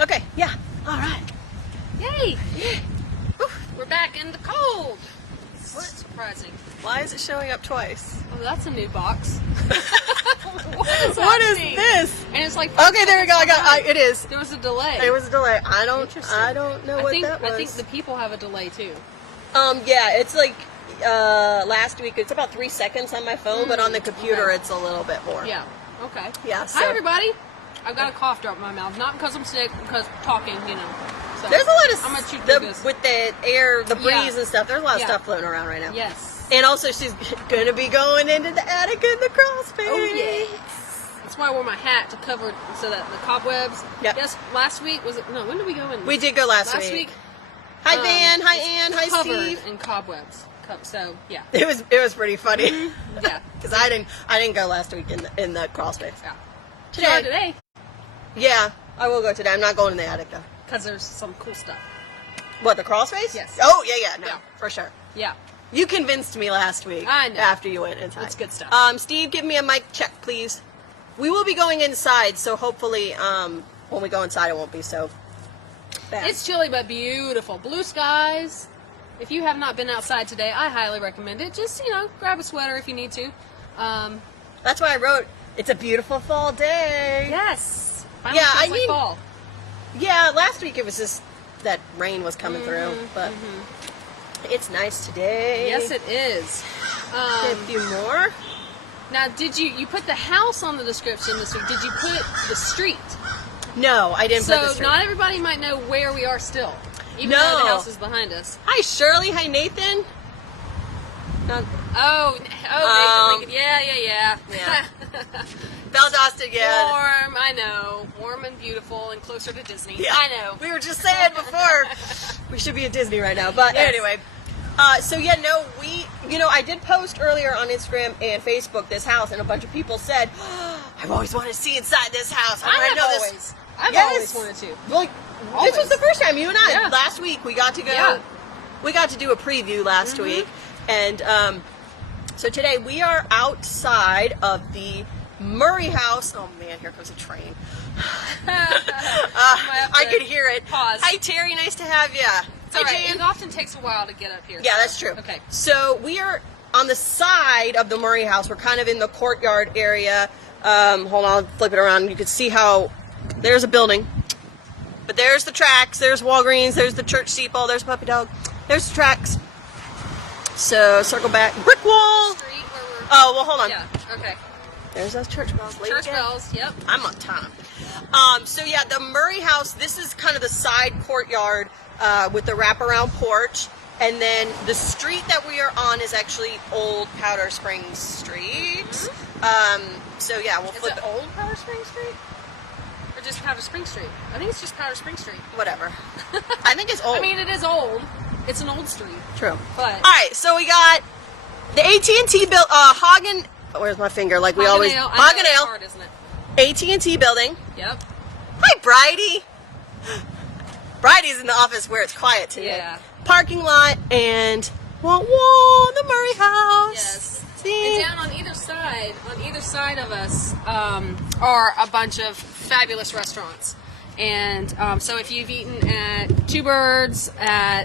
Okay, yeah. All right. Yay! We're back in the cold. What? Surprising. Why is it showing up twice? Oh, that's a new box. What is this? And it's like okay, there we go. It is. There was a delay. There was a delay. I don't know what that was. I think the people have a delay too. Yeah, it's like last week. It's about 3 seconds on my phone, but on the computer, it's a little bit more. Yeah. Okay. Yeah. So. Hi, everybody. I've got a cough drop in my mouth. Not because I'm sick, because talking. So, there's a lot of I'm gonna chew through this. With the air, the breeze and stuff. There's a lot of stuff floating around right now. Yes. And also, she's gonna be going into the attic in the crawl space. Oh yes. That's why I wore my hat to cover so that the cobwebs. Yep. Yes. Last week was it? No. When did we go in? We did go last week. Hi Van. Hi Ann. Hi Steve. In cobwebs. So yeah. It was pretty funny. Mm-hmm. Yeah. Because I didn't go last week in the crawl space. Yeah. Today. Yeah, I will go today. I'm not going in the attic though. Because there's some cool stuff. What, the crawl space? Yes. Oh yeah, no, for sure. Yeah. You convinced me last week. I know. After you went inside. That's good stuff. Steve, give me a mic check, please. We will be going inside, so hopefully, when we go inside, it won't be so bad. It's chilly but beautiful. Blue skies. If you have not been outside today, I highly recommend it. Just, grab a sweater if you need to. That's why I wrote, it's a beautiful fall day. Yes. Finally feels like fall. Yeah, last week it was just that rain was coming through, but it's nice today. Yes, it is. A few more. Now, did you put the house on the description this week? Did you put the street? No, I didn't put the street. So not everybody might know where we are still, even though the house is behind us. Hi, Shirley. Hi, Nathan. Nathan Lincoln. Yeah. Valdosta, yeah. Warm, I know. Warm and beautiful and closer to Disney. Yeah. I know. We were just saying before, we should be at Disney right now. But anyway, I did post earlier on Instagram and Facebook this house, and a bunch of people said, I've always wanted to see inside this house. I've always wanted to. Well, this was the first time, you and I, Yeah. last week, we got to go. Yeah. We got to do a preview last week. And so today we are outside of the Murray house. Oh man, here comes a train. I could hear it. Pause. Hi Terry, nice to have you. It's all right. It often takes a while to get up here. Yeah, that's true. Okay. So we are on the side of the Murray house. We're kind of in the courtyard area. Hold on, I'll flip it around. You can see how there's a building. But there's the tracks, there's Walgreens, there's the church steeple, there's Puppy Dog, there's the tracks. So circle back. Brick wall! Oh, well, hold on. Yeah, okay. There's those church bells. Church bells, yep. I'm on time. So yeah, the Murray house, this is kind of the side courtyard with the wraparound porch. And then the street that we are on is actually Old Powder Springs Street. So yeah, we'll flip it. Is it Old Powder Springs Street? Or just Powder Springs Street? I think it's just Powder Springs Street. Whatever. I think it's old. I mean, it is old. It's an old street. True. But all right, so we got the AT&T Hagen. Where's my finger? Like we always. Hagenale. Hard, isn't it? AT&T building. Yep. Hi, Bridie. Bridie's in the office where it's quiet today. Yeah. Parking lot and the Murray house. Yes. See? And down on either side of us, are a bunch of fabulous restaurants. And so if you've eaten at Two Birds, at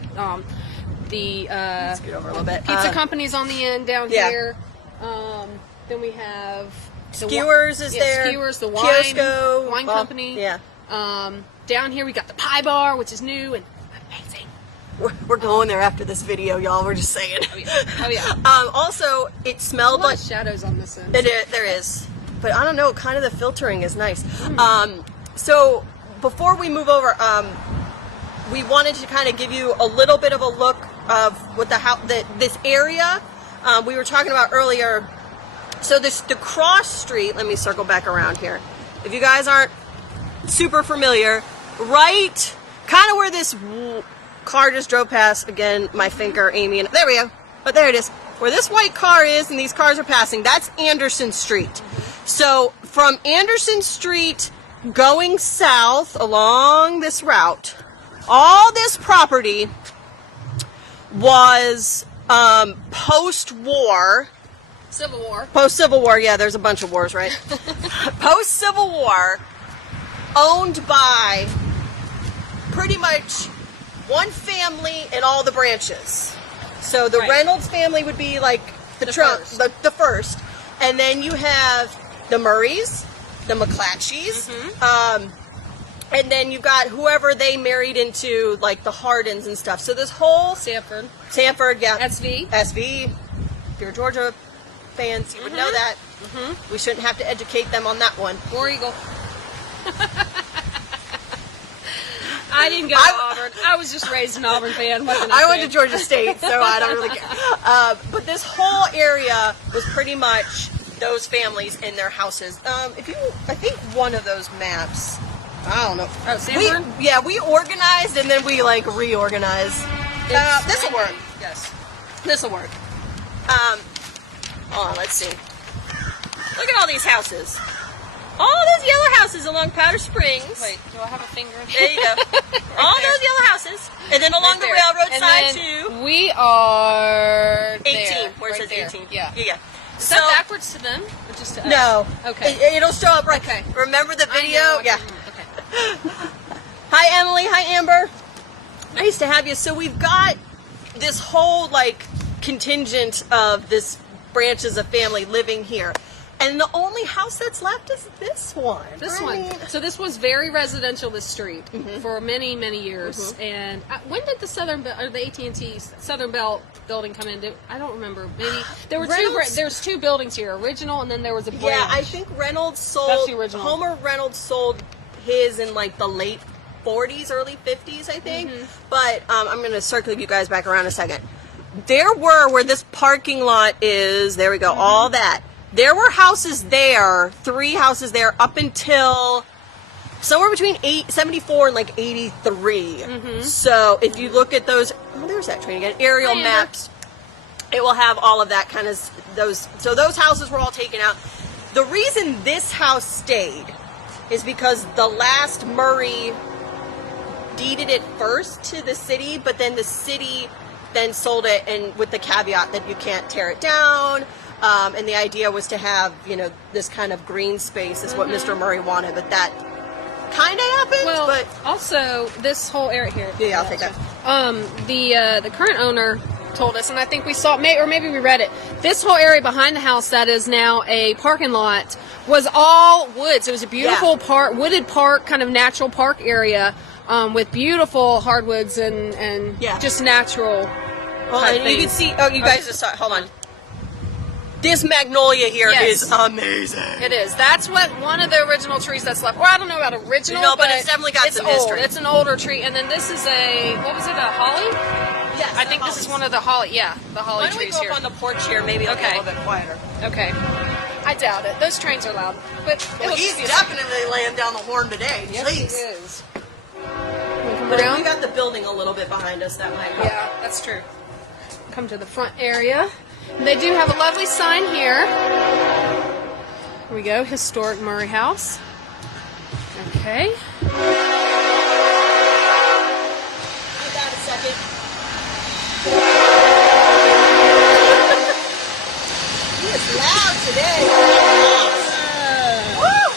the let's get over a little bit. pizza companies on the end down here, then we have Skewers is there. Skewers, the Kiosco, wine company. Yeah. Down here we got the Pie Bar, which is new and amazing. We're going there after this video, y'all. We're just saying. Oh yeah. Also, it smelled like like shadows on this end. There is, but I don't know. Kind of the filtering is nice. So before we move over, we wanted to kind of give you a little bit of a look of what this area we were talking about earlier. So the cross street. Let me circle back around here. If you guys aren't super familiar, right, kind of where this car just drove past. Again, my finger, Amy, and there we go. But there it is. Where this white car is, and these cars are passing. That's Anderson Street. So from Anderson Street going south along this route, all this property was post-war. Civil War. Post-Civil War, yeah, there's a bunch of wars, right? Post-Civil War, owned by pretty much one family in all the branches. So the Right. Reynolds family would be like the first. And then you have the Murrays, the McClatchys, and then you got whoever they married into, like the Hardins and stuff. So this whole Sanford, yeah, SV. If you're Georgia fans, you would know that. We shouldn't have to educate them on that one. War Eagle. I didn't go to Auburn. I was just raised an Auburn fan. I went to Georgia State, so I don't really care. But this whole area was pretty much those families in their houses. I think one of those maps, I don't know. Oh, Sanford? We organized and then we like reorganized. This will work. Yes. This will work. Hold on, let's see. Look at all these houses. All those yellow houses along Powder Springs. Wait, do I have a finger? There you go. All those yellow houses. And then along the railroad and side, then too. We are 18. there, Where it right says there. 18. Yeah. Yeah. Is So, that backwards to them? Or just to us? no. Okay. It'll show up right. Okay. Remember the I video? know, Yeah. Okay. Hi, Emily. Hi, Amber. Nice to have you. So we've got this whole, like, contingent of this branches of family living here. And the only house that's left is this one. This I one. mean, So this was very residential, this street, for many, many years. And when did the the AT&T Southern Belt building come in? I don't remember. Maybe there were there's two buildings here, original, and then there was a branch. yeah, I think Reynolds sold. That's the original. Homer Reynolds sold his in like the late 40s, early 50s, I think. But I'm going to circle you guys back around in a second. There were, where this parking lot is, there we go, all that. There were houses there, 3 houses there, up until somewhere between 74 and like 83. So if you look at those, oh, there's that train again, aerial maps, it will have all of that kind of, so those houses were all taken out. The reason this house stayed is because the last Murray deeded it first to the city, but then the city then sold it, and with the caveat that you can't tear it down. And the idea was to have, this kind of green space is what Mr. Murray wanted, but that kind of happened. Well, but also this whole area here. yeah, I'll take that. The current owner told us, and I think we saw, or maybe we read it. This whole area behind the house that is now a parking lot was all woods. It was a beautiful wooded park, kind of natural park area, with beautiful hardwoods and just natural. Well, and you can see. Oh, you guys just saw. Hold on. This magnolia here is amazing. It is. That's one of the original trees that's left. Well, I don't know about original, but it's definitely got some history. It's an older tree. And then this is a holly? Yes, I think this is one of the holly. Yeah, the holly Why don't we trees go here. up on the porch here? Maybe it'll get a little bit quieter. Okay. I doubt it. Those trains are loud. But Well, he's definitely laying down the horn today. Yes, Jeez. he is. But if we got the building a little bit behind us, that might help. Yeah, that's true. Come to the front area. They do have a lovely sign here. Here we go, historic Murray House. Okay. Hold on a second. It's loud today. Woo!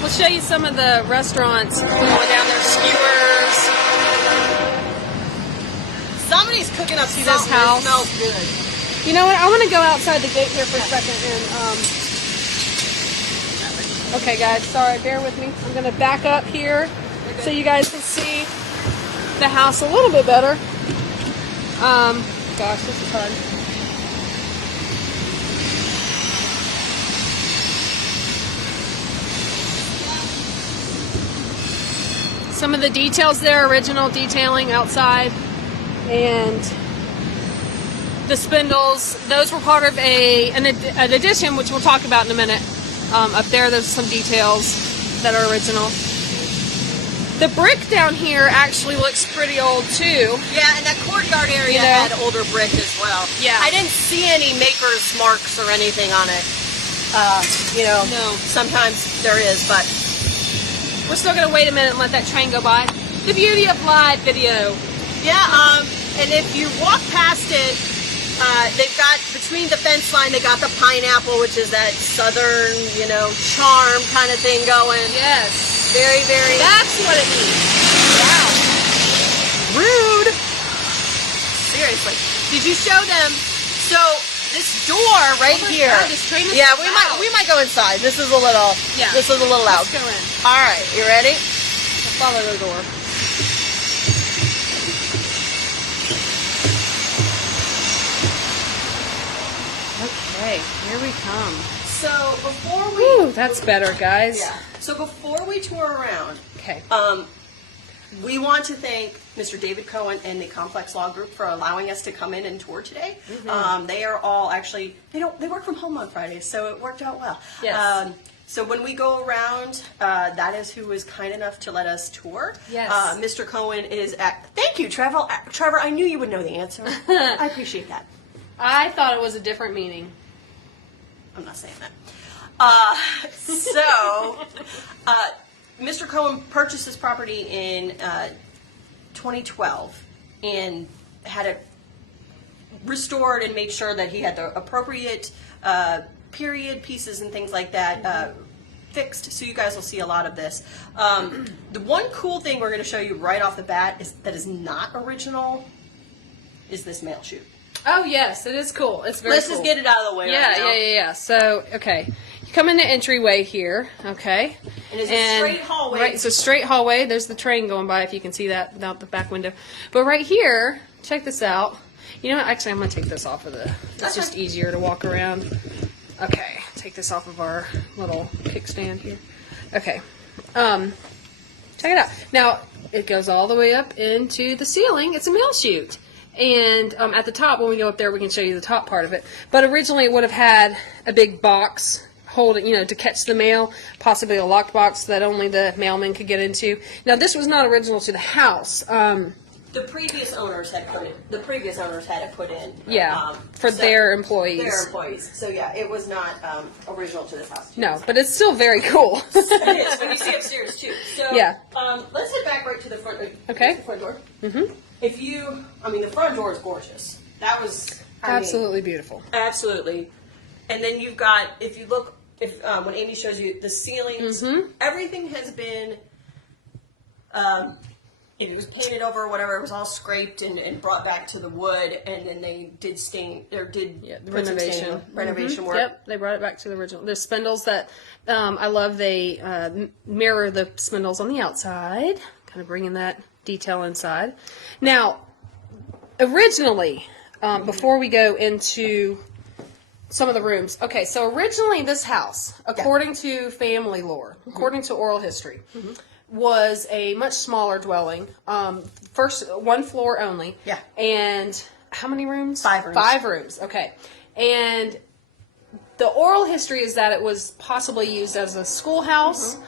We'll show you some of the restaurants going down there. Skewers. Somebody's cooking up See something. this house? It smells good. You know what? I want to go outside the gate here for a second and okay guys, sorry, bear with me. I'm gonna back up here so you guys can see the house a little bit better. Gosh, this is fun. Some of the details there, original detailing outside, and the spindles, those were part of an addition, which we'll talk about in a minute. Up there's some details that are original. The brick down here actually looks pretty old too. Yeah, and that courtyard area had older brick as well. Yeah. I didn't see any maker's marks or anything on it. No. Sometimes there is, but We're still gonna wait a minute and let that train go by. The beauty of live video. yeah, and if you walk past it, they've got, between the fence line, they got the pineapple, which is that southern, charm kind of thing going. Yes. Very, very. That's what it means. Yeah. Rude. Seriously. Did you show them? So this door right here. God, this train is yeah, so we loud. might go inside. This is a little. Yeah. This is a little loud. Let's go in. All right, you ready? Follow the door. Okay, here we come. So before we. Ooh, that's better, guys. Yeah. So before we tour around, Okay. we want to thank Mr. David Cohen and the Complex Law Group for allowing us to come in and tour today. They are all actually they work from home on Fridays, so it worked out well. Yes. So when we go around, that is who is kind enough to let us tour. Yes. Mr. Cohen is at. Thank you, Trevor. Trevor, I knew you would know the answer. I appreciate that. I thought it was a different meaning. I'm not saying that. Mr. Cohen purchased this property in 2012 and had it restored and made sure that he had the appropriate period pieces and things like that fixed. So you guys will see a lot of this. The one cool thing we're going to show you right off the bat is not original is this mail chute. Oh yes, it is cool. It's very Let's cool. just get it out of the way Yeah, right now. yeah. So, okay. You come in the entryway here, okay? And it's a straight hallway. Right, it's a straight hallway. There's the train going by, if you can see that without the back window. But right here, check this out. You know what? Actually, I'm going to take this off of the... It's just easier to walk around. Okay, take this off of our little kickstand here. Okay. Check it out. Now, it goes all the way up into the ceiling. It's a mail chute. And at the top, when we go up there, we can show you the top part of it. But originally, it would have had a big box holding, to catch the mail, possibly a locked box that only the mailman could get into. Now, this was not original to the house. The previous owners had put it. The previous owners had it put in. For their employees. Their employees. So yeah, it was not original to this house. No, but it's still very cool. It is when you see upstairs too. So Yeah. Let's head back right to the front. Okay. The front door. Mm-hmm. The front door is gorgeous. That was Absolutely beautiful. Absolutely. And then you've got, if you look, when Amy shows you the ceilings, everything has been, it was painted over or whatever. It was all scraped and brought back to the wood, and then they did The put some renovation work. Yep, they brought it back to the original. There's spindles that I love. They mirror the spindles on the outside, kind of bringing that detail inside. Now, originally, before we go into some of the rooms. Okay, so originally this house, according to family lore, according to oral history, was a much smaller dwelling. First, one floor only. Yeah. And how many rooms? 5 rooms. 5 rooms, okay. And the oral history is that it was possibly used as a schoolhouse.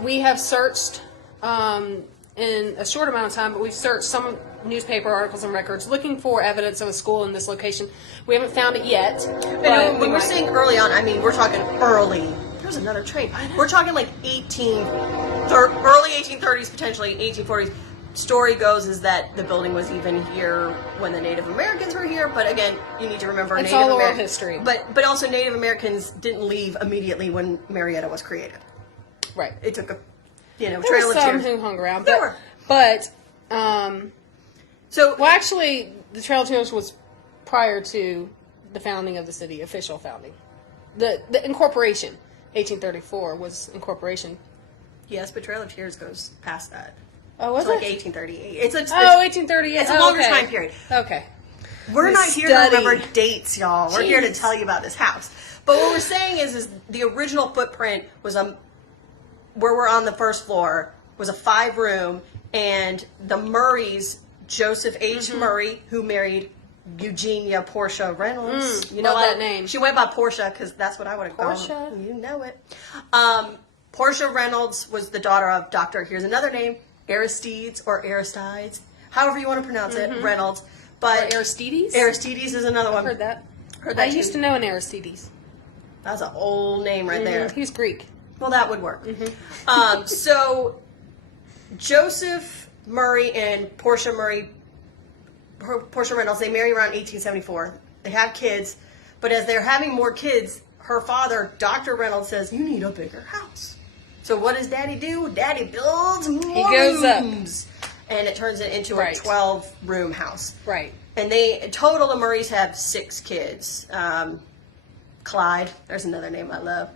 We have searched in a short amount of time, but we've searched some newspaper articles and records looking for evidence of a school in this location. We haven't found it yet. And when we're saying early on, we're talking early. There's another train. We're talking like early 1830s, potentially 1840s. Story goes is that the building was even here when the Native Americans were here. But again, you need to remember it's Native all oral history. But also Native Americans didn't leave immediately when Marietta was created. Right. It took a there trail were of some tears. who hung around. There were. But So actually, the Trail of Tears was prior to the founding of the city, official founding. The incorporation, 1834 was incorporation. yes, but Trail of Tears goes past that. Oh, was It's it? like 1838. It's 1838. It's a longer okay. time period. Okay. We're We not here study. to remember dates, y'all. We're here to Jeez. tell you about this house. But what we're saying is the original footprint was where we're on the first floor was a 5-room, and the Murrays, Joseph H. Murray, who married Eugenia Portia Reynolds. You know love what? that name. She went by Portia because that's what I would have called Portia. her. You know it. Portia Reynolds was the daughter of Dr. Here's another name, Aristides or Aristides, however you want to pronounce it, Reynolds. But Or Aristides? Aristides is another one. Heard that. Heard that I too. used to know an Aristides. That's an old name right there. He's Greek. Well, that would work. So Joseph Murray and Portia Reynolds, they marry around 1874. They have kids, but as they're having more kids, her father, Dr. Reynolds, says, you need a bigger house. So what does Daddy do? Daddy builds more goes up. rooms. and it turns it into Right. a 12-room house. Right. And they total, the Murrays have 6 kids. Clyde, there's another name I love.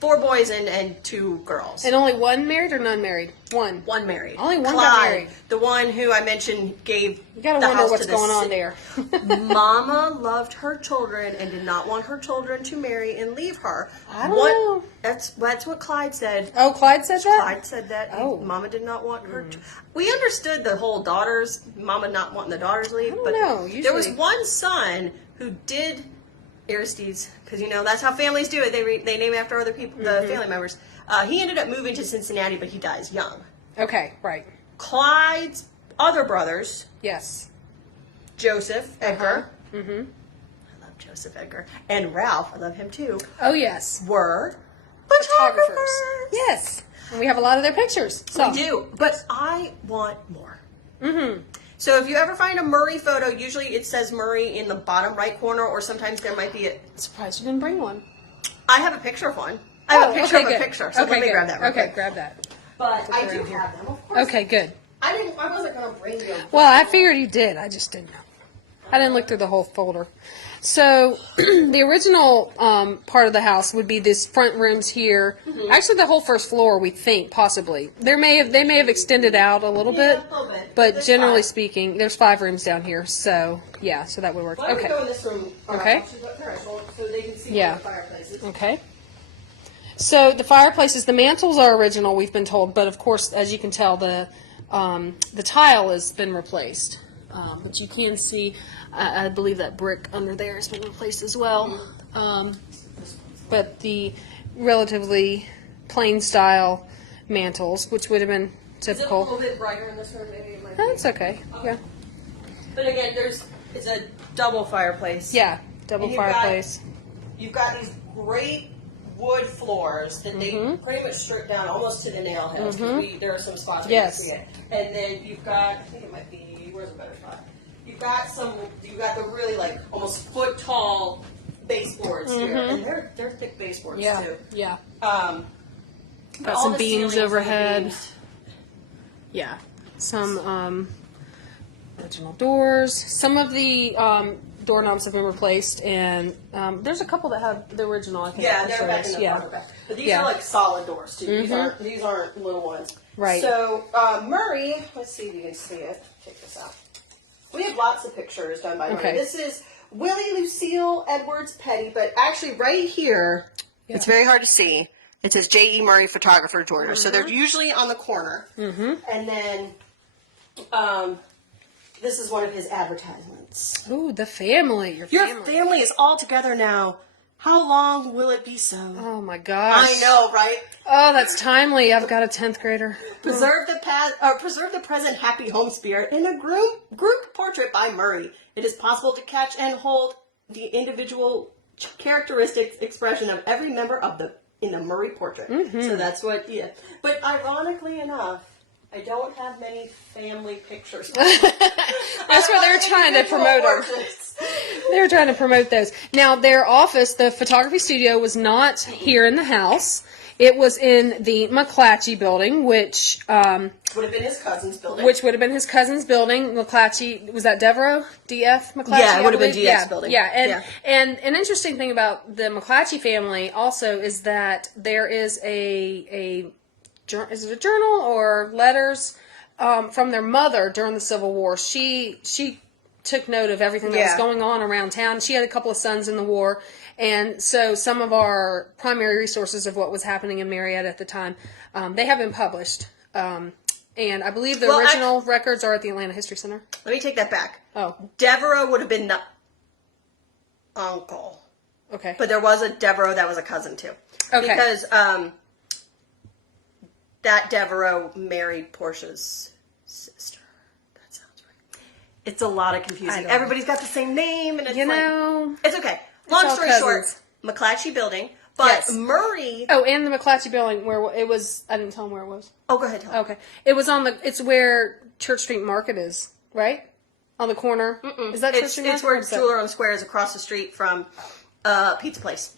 4 boys and 2 girls. And only one married or none married? One. One married. Only one Clyde, got married. the one who I mentioned gave You gotta the wonder house what's to the going on ci- there. Mama loved her children and did not want her children to marry and leave her. I don't know. That's what Clyde said. Oh, Clyde said that? Clyde said that. Oh. Mama did not want her. We understood the whole daughters, Mama not wanting the daughters to leave. I don't but know, there was usually- one son who did Aristides, because that's how families do it. They name after other people, the family members. He ended up moving to Cincinnati, but he dies young. Okay, right. Clyde's other brothers, Yes. Joseph, Edgar. Mm-hmm. I love Joseph, Edgar. And Ralph, I love him too, Oh, yes. were Photographers. photographers. Yes. And we have a lot of their pictures. So. We do, but I want more. Mm-hmm. So if you ever find a Murray photo, usually it says Murray in the bottom right corner, or sometimes there might be Surprised you didn't bring one. I have a picture of one. I have a picture of a good. picture, so Okay, let me good. grab that real Okay, quick. grab that. But I it do around here. have them, of course. Okay, good. I wasn't going to bring you. Well, I figured you did. I just didn't know. I didn't look through the whole folder. So, the original part of the house would be these front rooms here. Mm-hmm. Actually, the whole first floor, we think, possibly. They may have extended out a little Yeah, bit, a little bit. but There's generally 5. speaking, there's 5 rooms down here. So, yeah, so that would work. Why don't we go Okay. in this room? Okay. So they can see Yeah. the fireplaces. Okay. So the fireplaces, the mantles are original, we've been told, but of course, as you can tell, the tile has been replaced. But you can see, I believe that brick under there has been replaced as well. But the relatively plain style mantles, which would have been Is it a typical. little bit brighter in this room? Maybe it might be. That's okay. Yeah. But again, it's a double fireplace. Yeah. Double And you've got- fireplace. You've got these great wood floors that they Mm-hmm. pretty much strip down almost to the nail heads. 'Cause there are some spots where Yes. you can see it. And then you've got, I think it might be, where's a better spot? You've got the really like almost foot tall baseboards here, and they're thick baseboards Mm-hmm. Yeah. too. Yeah. But Got all some the beams ceilings are overhead. beams. Yeah, some original doors. Some of the doorknobs have been replaced, and there's a couple that have the original. I think. Yeah, for they're sure back is. in the Yeah. front back. But these Yeah. are like solid doors too. These aren't little ones. Right. So Murray, let's see if you can see it. Check this out. We have lots of pictures done by Murray. Okay. This is Willie Lucille Edwards Petty, but actually right here, it's very hard to see. It says J.E. Murray Photographer, Georgia. So they're usually on the corner. Mm-hmm. And then this is one of his advertisements. Ooh, the family. Your Your family. family is all together now. How long will it be so? Oh my gosh. I know, right? Oh, that's timely. I've got a 10th grader. Preserve the present happy home spirit in a group portrait by Murray. It is possible to catch and hold the individual characteristic expression of every member in the Murray portrait. So that's what, yeah. But ironically enough, I don't have many family pictures. That's what they're trying to promote them. They were trying to promote those. Now, their office, the photography studio, was not here in the house. It was in the McClatchy building, which Would have been his cousin's building. would have been his cousin's building. McClatchy, was that Devereaux? DF McClatchy? Yeah, it would have I been believe? DF's building. Yeah, and, Yeah. and an interesting thing about the McClatchy family also is that there is is it a journal or letters from their mother during the Civil War. She took note of everything that was Yeah. going on around town. She had a couple of sons in the war, and so some of our primary resources of what was happening in Marietta at the time, they have been published. And I believe the original records are at the Atlanta History Center. Let me take that back. Oh, Devereaux would have been the uncle. okay. But there was a Devereaux that was a cousin too. Okay. Because that Devereaux married Portia's sister. That sounds right. It's a lot of confusing. don't Everybody's got the same name, and it's You like, know. it's okay. Long all story cousins. short, McClatchy Building, but Yes. Murray. Oh, and the McClatchy building where it was. I didn't tell him where it was. Oh, go ahead. Tell me. Okay, it was on the. It's where Church Street Market is, right? On the corner. Is that Church Street Market? It's where Or is that- Jeweler on Square is across the street from Pizza Place.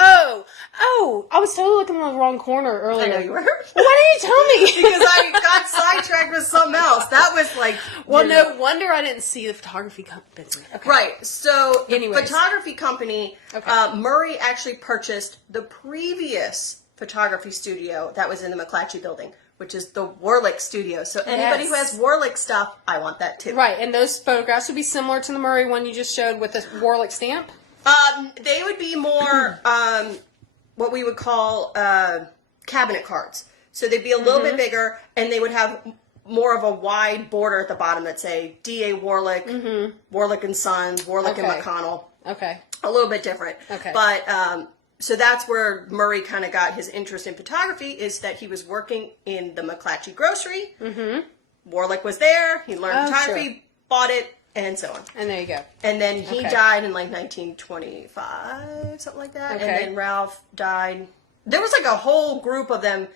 Oh, I was totally looking in the wrong corner earlier. I know you were. Well, why didn't you tell me? Because I got sidetracked with something else. That was like... Well, no wonder I didn't see the photography company. Okay. Right. So the Anyways. photography company, Okay. Murray actually purchased the previous photography studio that was in the McClatchy building, which is the Warlick studio. So anybody who has Warlick stuff, I want that too. Right, and those photographs would be similar to the Murray one you just showed with the Warlick stamp? They would be more what we would call cabinet cards. So they'd be a little bit bigger, and they would have more of a wide border at the bottom that say D.A. Warlick, Warlick and Sons, Warlick and McConnell. Okay. A little bit different. Okay. But so that's where Murray kind of got his interest in photography, is that he was working in the McClatchy grocery. Warlick was there. He learned photography, bought it, and so on. And there you go. And then he died in like 1925, something like that. Okay. And then Ralph died. There was like a whole group of them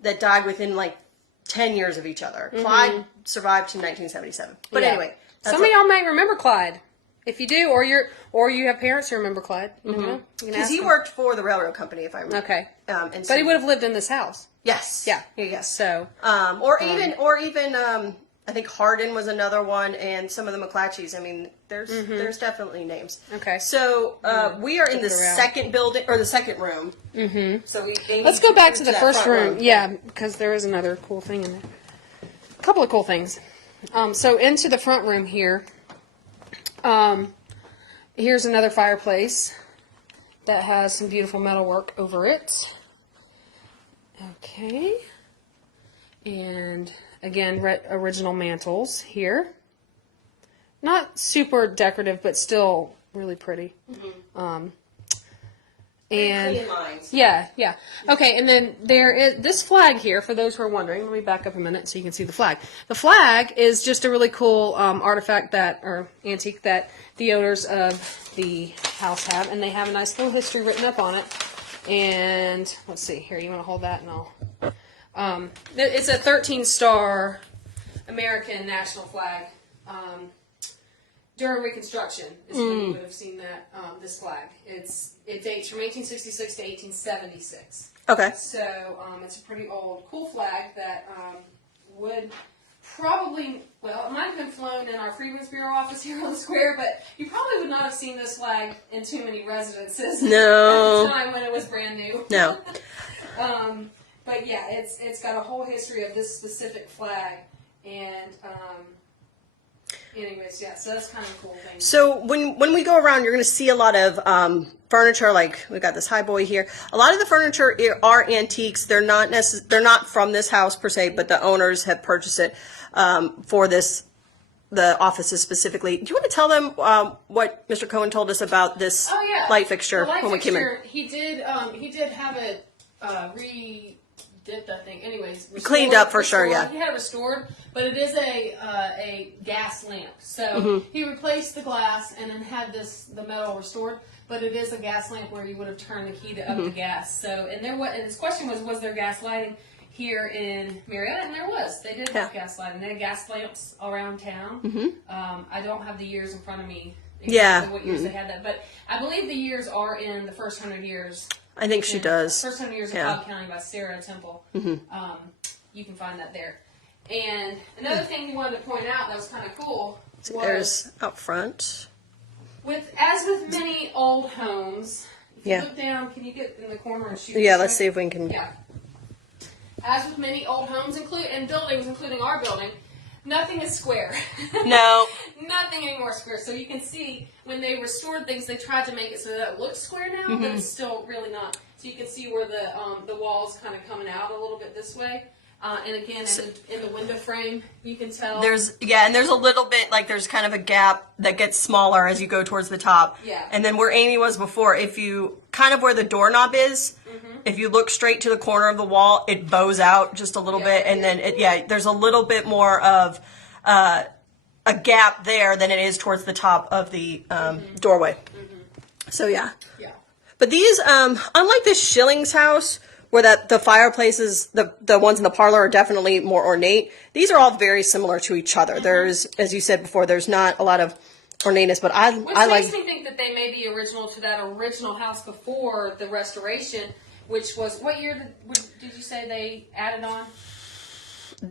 that died within like 10 years of each other. Clyde survived to 1977. But anyway. Some of y'all might remember Clyde. If you do, or you have parents who remember Clyde. Because he worked for the railroad company, if I remember. Okay. And But he would have lived in this house. Yes. Yeah. Yes. So. Or even I think Hardin was another one, and some of the McClatchys. I mean, there's definitely names. Okay. So we are in the second building, or the second room. So Let's go back to the first room. Yeah, because there is another cool thing in there. A couple of cool things. So into the front room here. Here's another fireplace that has some beautiful metalwork over it. Okay. And again, original mantles here. Not super decorative, but still really pretty. And yeah. Okay, and then there is this flag here, for those who are wondering. Let me back up a minute so you can see the flag. The flag is just a really cool artifact or antique that the owners of the house have, and they have a nice little history written up on it. And let's see, here, you want to hold that, and I'll... it's a 13-star American national flag. During Reconstruction is when you would have seen that this flag. It dates from 1866 to 1876. Okay. So it's a pretty old, cool flag that would probably, well, it might have been flown in our Freedmen's Bureau office here on the square, but you probably would not have seen this flag in too many residences at the time when it was brand new. No. But yeah, it's got a whole history of this specific flag, and anyways, yeah, so that's kind of a cool thing. So when we go around, you're going to see a lot of furniture. Like we got this high boy here. A lot of the furniture are antiques. They're not from this house per se, but the owners have purchased it for the offices specifically. Do you want to tell them what Mr. Cohen told us about this light fixture when we came in? He did have it redid that thing. Anyways, cleaned up for sure. Yeah, he had it restored, but it is a gas lamp. So he replaced the glass and then had the metal restored. But it is a gas lamp where you would have turned the key to up the gas. So and his question was there gas lighting here in Marietta? And there was. They did have gas lighting. They had gas lamps around town. I don't have the years in front of me. Exactly what years they had that, but I believe the years are in the first 100 years. I think she does. First 100 Years of Cobb County by Sarah Temple. You can find that there. And another thing you wanted to point out that was kind of cool was there's out front. As with many old homes, if you look down, can you get in the corner and shoot? Yeah, let's see if we can. Yeah. As with many old homes and buildings, including our building, nothing is square. No. Nothing anymore square. So you can see when they restored things, they tried to make it so that it looks square now, but it's still really not. So you can see where the walls kind of coming out a little bit this way. And again, in the window frame, you can tell. And there's a little bit, like there's kind of a gap that gets smaller as you go towards the top. Yeah. And then where Amy was before, if you, kind of where the doorknob is, if you look straight to the corner of the wall, it bows out just a little bit. And then, there's a little bit more of a gap there than it is towards the top of the doorway. So, yeah. Yeah. But these, unlike this Schilling's house, where the fireplaces, the ones in the parlor are definitely more ornate, these are all very similar to each other. There's, as you said before, there's not a lot of ornateness, but I Which like. makes me think that they may be original to that original house before the restoration, which was, what year did you say they added on?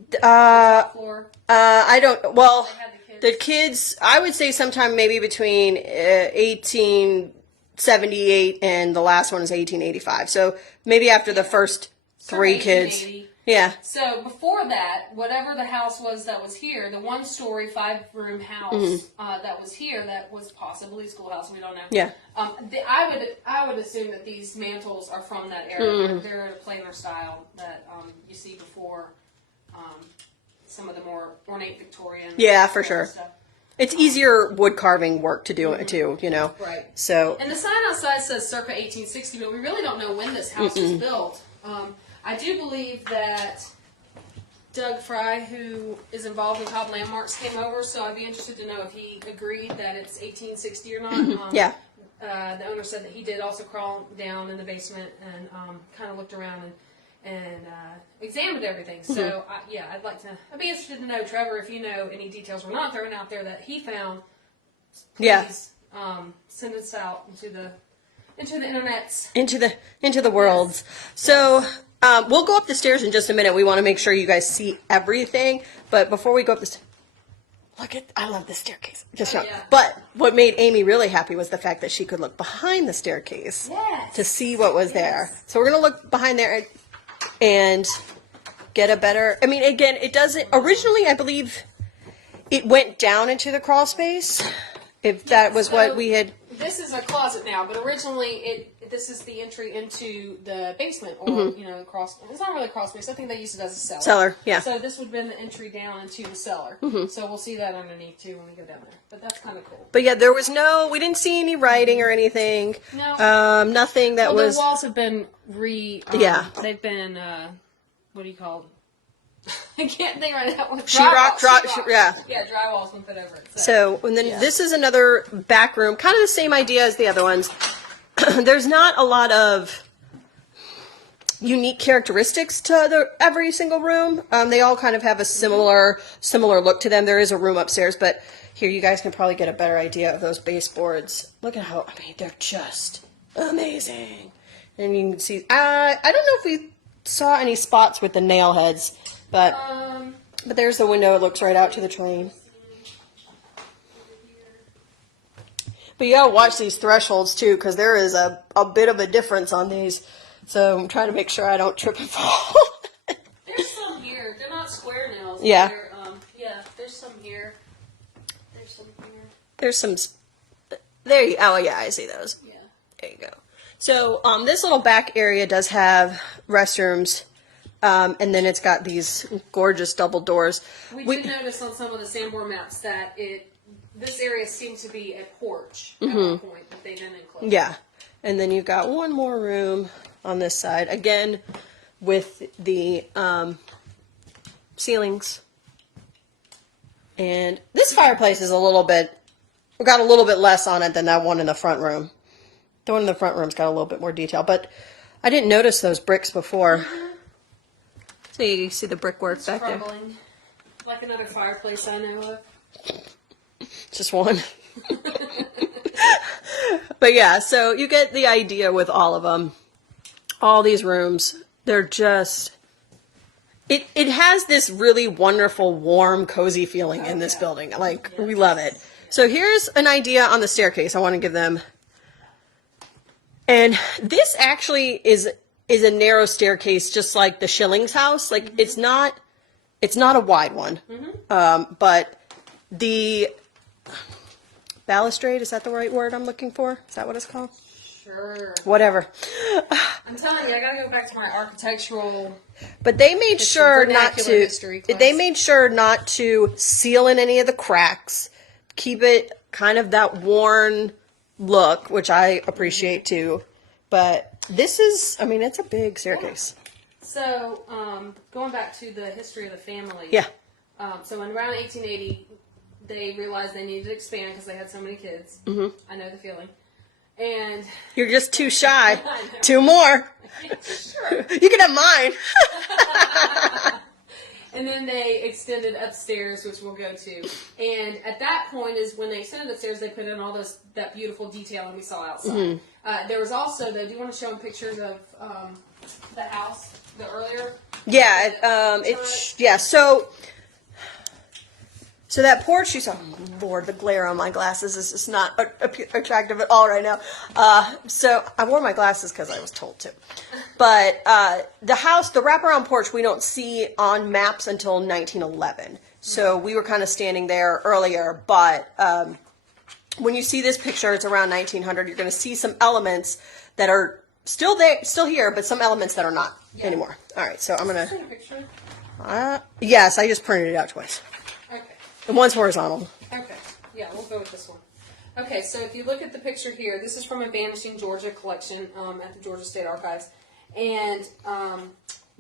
The top floor? I don't. Well, They had the kids. I would say sometime maybe between 1878 and the last one is 1885. So maybe after the first three kids. 1880. Yeah. So before that, whatever the house was that was here, the 1-story, 5-room house that was here, that was possibly a schoolhouse. We don't know. Yeah. I would assume that these mantles are from that era. They're a planar style that you see before some of the more ornate Victorian. Yeah, for sure. Stuff. It's easier wood carving work to do it too, you know. Right. So. And the sign outside says circa 1860, but we really don't know when this house was built. I do believe that Doug Fry, who is involved in Cobb Landmarks, came over, so I'd be interested to know if he agreed that it's 1860 or not. Yeah. The owner said that he did also crawl down in the basement and kind of looked around and examined everything. So, I'd be interested to know, Trevor, if you know any details we're not throwing out there that he found. Please, send us out into the internets. Into the worlds. So we'll go up the stairs in just a minute. We want to make sure you guys see everything. But before we go up the stairs, I love the staircase. Yeah. But what made Amy really happy was the fact that she could look behind the staircase to see what was there. So we're going to look behind there and get a better, I mean, again, it doesn't, originally I believe it went down into the crawl space. If that was what we had. This is a closet now, but originally this is the entry into the basement, or cross. It's not really a crawl space. I think they used it as a cellar. Cellar, yeah. So this would have been the entry down into the cellar. So we'll see that underneath too when we go down there. But that's kind of cool. But yeah, we didn't see any writing or anything. No. Nothing that was. The walls have been they've been what do you call them? I can't think right now. Sheetrock. Yeah. Yeah, drywall's been put over it. So, and then this is another back room, kind of the same idea as the other ones. There's not a lot of unique characteristics to every single room. They all kind of have a similar look to them. There is a room upstairs, but here you guys can probably get a better idea of those baseboards. Look at how, they're just amazing. And you can see, I don't know if we saw any spots with the nail heads. But there's the window. It looks right out to the train. But you gotta watch these thresholds too, because there is a bit of a difference on these. So I'm trying to make sure I don't trip and fall. There's some here. They're not square nails. Yeah. There's some here. There's some here. There's some. There you. Oh yeah, I see those. Yeah. There you go. So this little back area does have restrooms. And then it's got these gorgeous double doors. We did notice on some of the Sanborn maps that this area seemed to be a porch at one point that they didn't enclose. Yeah. And then you've got one more room on this side. Again, with the ceilings. And this fireplace is we got a little bit less on it than that one in the front room. The one in the front room's got a little bit more detail. But I didn't notice those bricks before. So you see the brickwork back there. Like another fireplace I know of. Just one. But yeah, so you get the idea with all of them. All these rooms, they're just... It has this really wonderful, warm, cozy feeling in this building. We love it. So here's an idea on the staircase I want to give them. And this actually is a narrow staircase, just like the Schilling's house. It's not a wide one. But the balustrade, is that the right word I'm looking for? Is that what it's called? Sure. Whatever. I'm telling you, I gotta go back to my architectural. But they made sure not to. History class. They made sure not to seal in any of the cracks. Keep it kind of that worn look, which I appreciate too. But this is, it's a big staircase. So, going back to the history of the family. Yeah. So in around 1880, they realized they needed to expand because they had so many kids. I know the feeling. And you're just too shy. 2 more. Sure. You can have mine. And then they extended upstairs, which we'll go to. And at that point is when they extended upstairs, they put in all that beautiful detailing we saw outside. There was also, though, do you want to show them pictures of the house, the earlier? Yeah, So that porch, oh Lord, the glare on my glasses is just not attractive at all right now. So I wore my glasses because I was told to. But the house, the wraparound porch, we don't see on maps until 1911. So we were kind of standing there earlier. But when you see this picture, it's around 1900. You're going to see some elements that are still there, still here, but some elements that are not anymore. All right, so I'm going to. Picture? Yes, I just printed it out twice. Okay. And one's horizontal. Okay. Yeah, we'll go with this one. Okay, so if you look at the picture here, this is from a Vanishing Georgia collection at the Georgia State Archives. And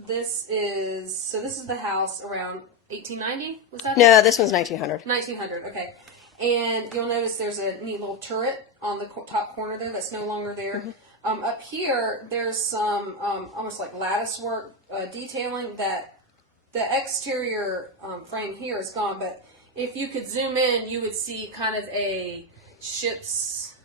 this is the house around 1890, was that No, it? this one's 1900. 1900, okay. And you'll notice there's a neat little turret on the top corner there that's no longer there. Up here, there's some almost like lattice work detailing that the exterior frame here is gone, but if you could zoom in, you would see kind of a ship's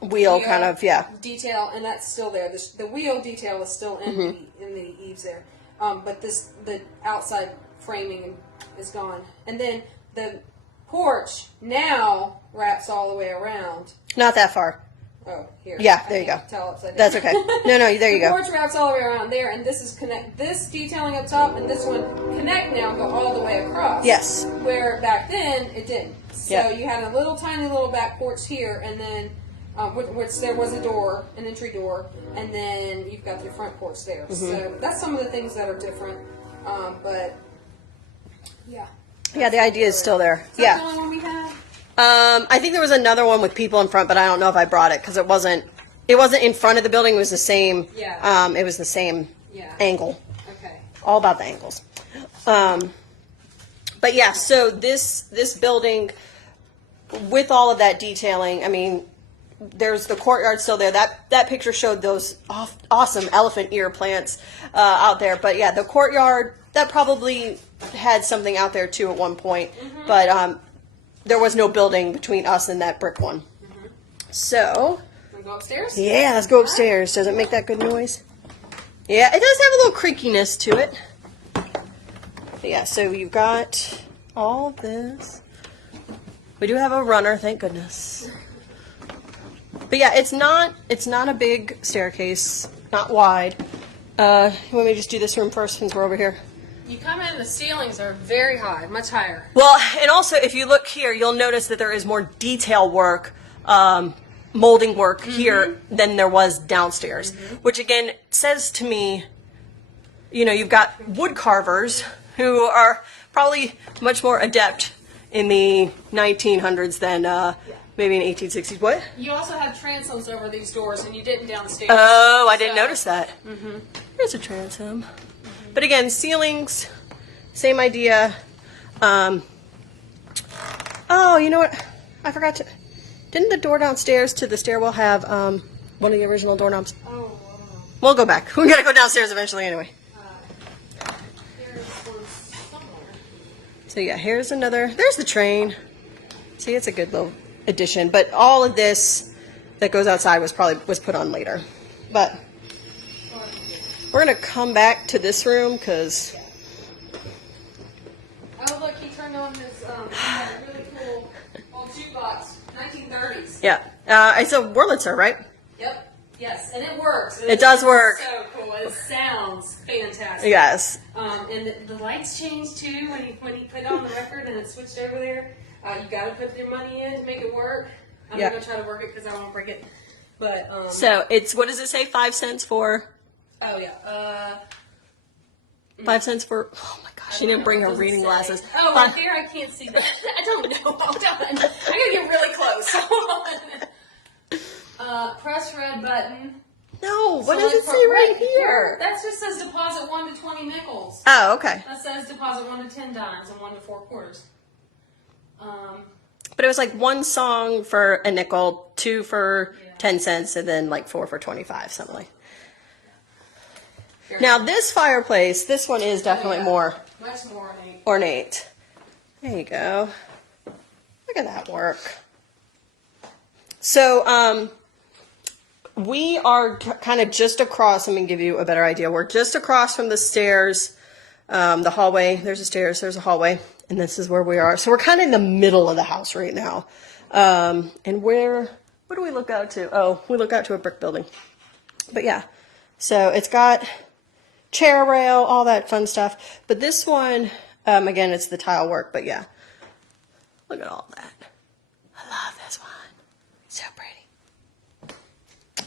Wheel kind of, yeah. detail, and that's still there. The wheel detail is still in the eaves there, but the outside framing is gone. And then the porch now wraps all the way around. Not that far. Oh, here. Yeah, there you go. Tell upside down. That's okay. No, there you The go. porch wraps all the way around there, and this is connect. This detailing up top and this one connect now and go all the way across. Yes. Where back then it didn't. So Yeah. you had a little tiny little back porch here, and then which there was a door, an entry door, and then you've got your front porch there. So that's some of the things that are different. But yeah. Yeah, the idea is still there. Is that Yeah. the only one we had? I think there was another one with people in front, but I don't know if I brought it because it wasn't in front of the building. It was the same. Yeah. It was the same Yeah. angle. Okay. All about the angles. But yeah, so this building with all of that detailing, I mean, there's the courtyard still there. That picture showed those awesome elephant ear plants out there. But yeah, the courtyard, that probably had something out there too at one point. But there was no building between us and that brick one. So, Wanna go upstairs? yeah, let's go upstairs. Does it make that good noise? Yeah, it does have a little creakiness to it. But yeah, so you've got all of this. We do have a runner, thank goodness. But yeah, it's not a big staircase, not wide. You want me to just do this room first since we're over here? You come in, the ceilings are very high, much higher. Well, and also if you look here, you'll notice that there is more detail work, molding work here than there was downstairs, which again says to me, you know, you've got wood carvers who are probably much more adept in the 1900s than maybe in 1860s. What? You also have transoms over these doors, and you didn't downstairs. Oh, I didn't notice that. There's a transom. But again, ceilings, same idea. Oh, you know what? I forgot to. Didn't the door downstairs to the stairwell have one of the original doorknobs? Oh, I don't know. We'll go back. We gotta go downstairs eventually anyway. Here's one somewhere. So yeah, here's another. There's the train. See, it's a good little addition. But all of this that goes outside was put on later. But we're gonna come back to this room because. Oh, look, he turned on this he had a really cool old jukebox, 1930s. Yeah, it's a Wurlitzer, right? Yep. Yes, and it works. It does work. So cool. It sounds fantastic. Yes. And the lights changed too when he put on the record and it switched over there. You got to put your money in to make it work. I'm not gonna try to work it because I won't break it. But So it's, what does it say? 5 cents for? oh yeah. 5 cents for? Oh my gosh, she didn't bring her reading glasses. Oh, right there I can't see that. I don't know. Hold on. I gotta get really close. Hold on. Press red button. No, what does it Select say right here? That just says deposit 1 to 20 nickels. Oh, okay. That says deposit 1 to 10 dimes and 1 to 4 quarters. But it was like 1 song for a nickel, 2 for 10 cents, and then like 4 for 25, something like. Now this fireplace, this one is definitely more much more ornate. ornate. There you go. Look at that work. So, we are kind of just across. Let me give you a better idea. We're just across from the stairs, the hallway. There's the stairs, there's a hallway, and this is where we are. So we're kind of in the middle of the house right now. And what do we look out to? Oh, we look out to a brick building. But yeah, so it's got chair rail, all that fun stuff. But this one, again, it's the tile work, but yeah. Look at all that. I love this one. So pretty.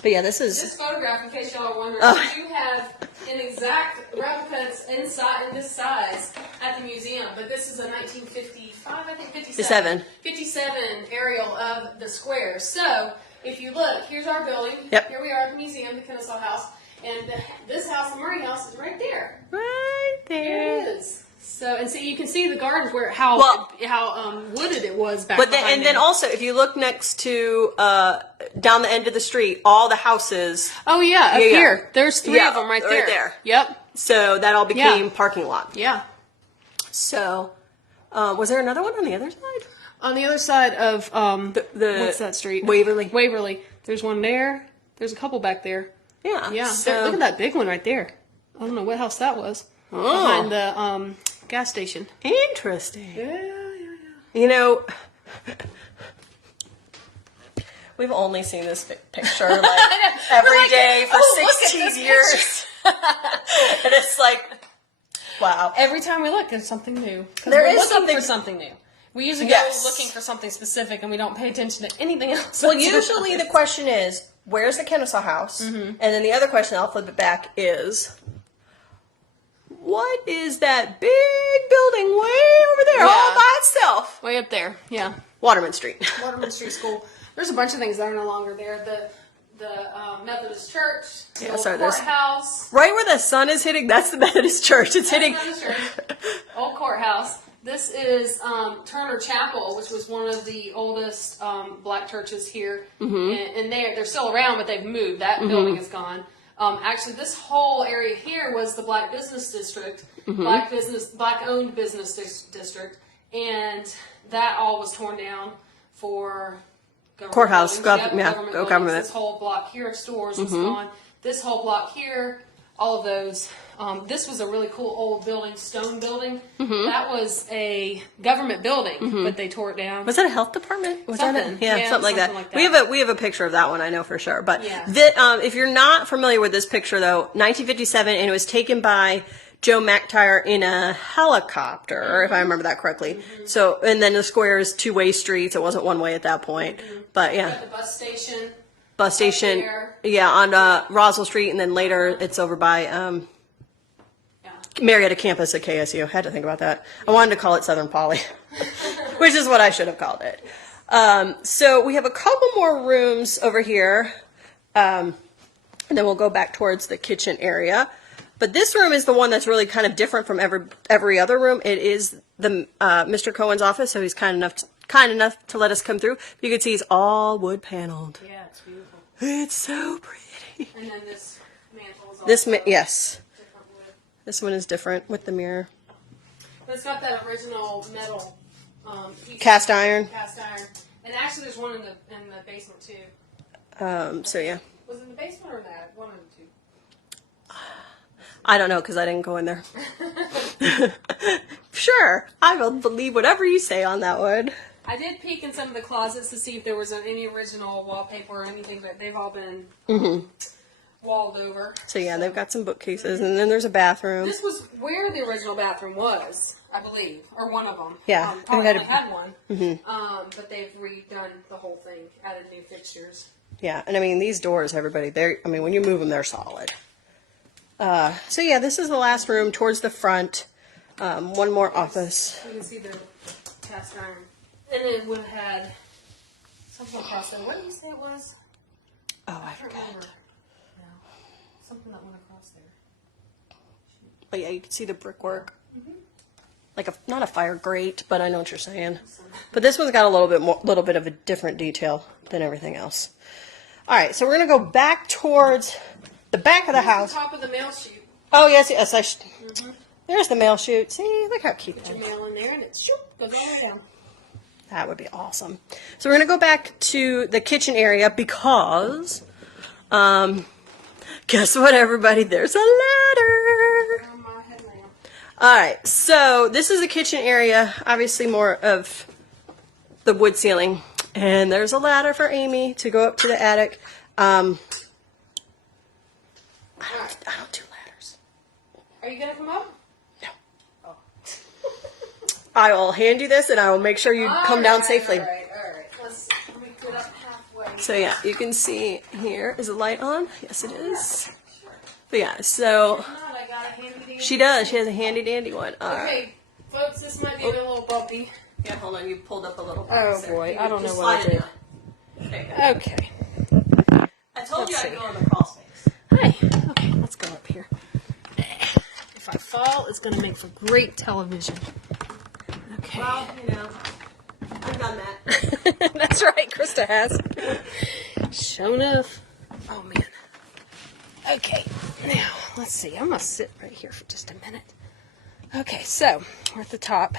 But yeah, this photograph, in case y'all are wondering, Oh. you have an exact replica inside in this size at the museum, but this is a 1955, I think 57. 57 aerial of the square. So if you look, here's our building. Yep. Here we are at the museum, the Kennesaw House, and this house, the Murray House, is right there. Right There there. it is. So and so you can see the gardens where how wooded it was back. But behind then there. also, if you look next to down the end of the street, all the houses. Oh yeah, up Yeah, yeah. here. There's three Yeah, of them right right there. there. Yep. So that all became Yeah. parking lot. Yeah. So, was there another one on the other side? On the other side of The what's that street? Waverly. Waverly. There's one there. There's a couple back there. Yeah. Yeah. So, Look at that big one right there. I don't know what house that was. Oh. Behind the gas station. Interesting. Yeah. You know, we've only seen this picture like every day for "Oh, look at 16 this years. And it's like, wow. Every time we look, there's something new. There We're is looking something- for something new. We usually Yes. go looking for something specific, and we don't pay attention to anything else. Well, usually the question is, where's the Kennesaw House? And then the other question, I'll flip it back, is, what is that big building way over there all Yeah. by itself? way up there. Yeah. Waterman Street. Waterman Street School. There's a bunch of things that are no longer there. The Methodist Church, the old sorry, there's- courthouse, Right where the sun is hitting, that's the Methodist Church. It's hitting. Methodist Church, old courthouse. This is Turner Chapel, which was one of the oldest black churches here, and they're still around, but they've moved. That building is gone. Actually, this whole area here was the Black Business District, Black-owned business district, and that all was torn down for government Courthouse, buildings. government buildings. it. This whole block here of stores was gone. This whole block here, all of those. This was a really cool old building, stone building. That was a government building, but they tore it down. Was that a health department? Was that Something. it? Yeah, Yeah, something like that. something like that. We have a picture of that one, I know for sure. But Yeah. if you're not familiar with this picture, though, 1957, and it was taken by Joe McTire in a helicopter, if I remember that correctly. So, and then the square is two-way streets. It wasn't one way at that point. But yeah, At the bus station. bus station. there. Yeah, on Roswell Street, and then later it's over by Yeah. Marietta campus at KSU. Had to think about that. I wanted to call it Southern Poly, which is what I should have called it. So we have a couple more rooms over here, and then we'll go back towards the kitchen area. But this room is the one that's really kind of different from every other room. It is the Mr. Cohen's office, so he's kind enough to let us come through. You can see he's all wood paneled. Yeah, it's beautiful. It's so pretty. And then this mantle is also Yes, different wood. this one is different with the mirror. But it's got that original metal piece. Cast iron. Cast iron. And actually, there's one in the basement too. So yeah. Was it in the basement or that? One of the two. I don't know because I didn't go in there. Sure, I will believe whatever you say on that one. I did peek in some of the closets to see if there was any original wallpaper or anything, but they've all been walled over. So yeah, they've got some bookcases, and then there's a bathroom. This was where the original bathroom was, I believe, or one of them. Yeah, probably it only had had one. But they've redone the whole thing, added new fixtures. Yeah, and I mean these doors, everybody. When you move them, they're solid. So yeah, this is the last room towards the front. One more office. You can see the cast iron. And it would have had something across there. What did you say it was? Oh, I I can't forgot. remember. No. Something that went across there. Oh yeah, you can see the brickwork. Like not a fire grate, but I know what you're saying. But this one's got a little bit of a different detail than everything else. All right, so we're gonna go back towards the back of the house. The top of the mail chute. Oh, yes, yes. There's the mail chute. See, look how cute Put that your is. mail in there and it goes all the way down. That would be awesome. So we're going to go back to the kitchen area because, guess what, everybody? There's a ladder. My headlamp. All right, so this is the kitchen area, obviously more of the wood ceiling. And there's a ladder for Amy to go up to the attic. I don't do ladders. Are you gonna come up? No. Oh. I will hand you this and I will make sure you come down safely. All right. Let me get up halfway. So yeah, you can see here, is the light on? Yes, it is. But yeah, so I got a handy she does. She has a handy dandy one. All right. Okay, folks, this might be a little bumpy. Yeah, hold on. You pulled up a little. Oh boy, I don't know what I did. Okay. I told you Let's I'd see. go on the crawl space. Hi. Okay, let's go up here. If I fall, it's going to make for great television. Okay. Well, I've done that. That's right, Krista has. Sure enough. Oh, man. Okay, now, let's see. I'm going to sit right here for just a minute. Okay, so, we're at the top.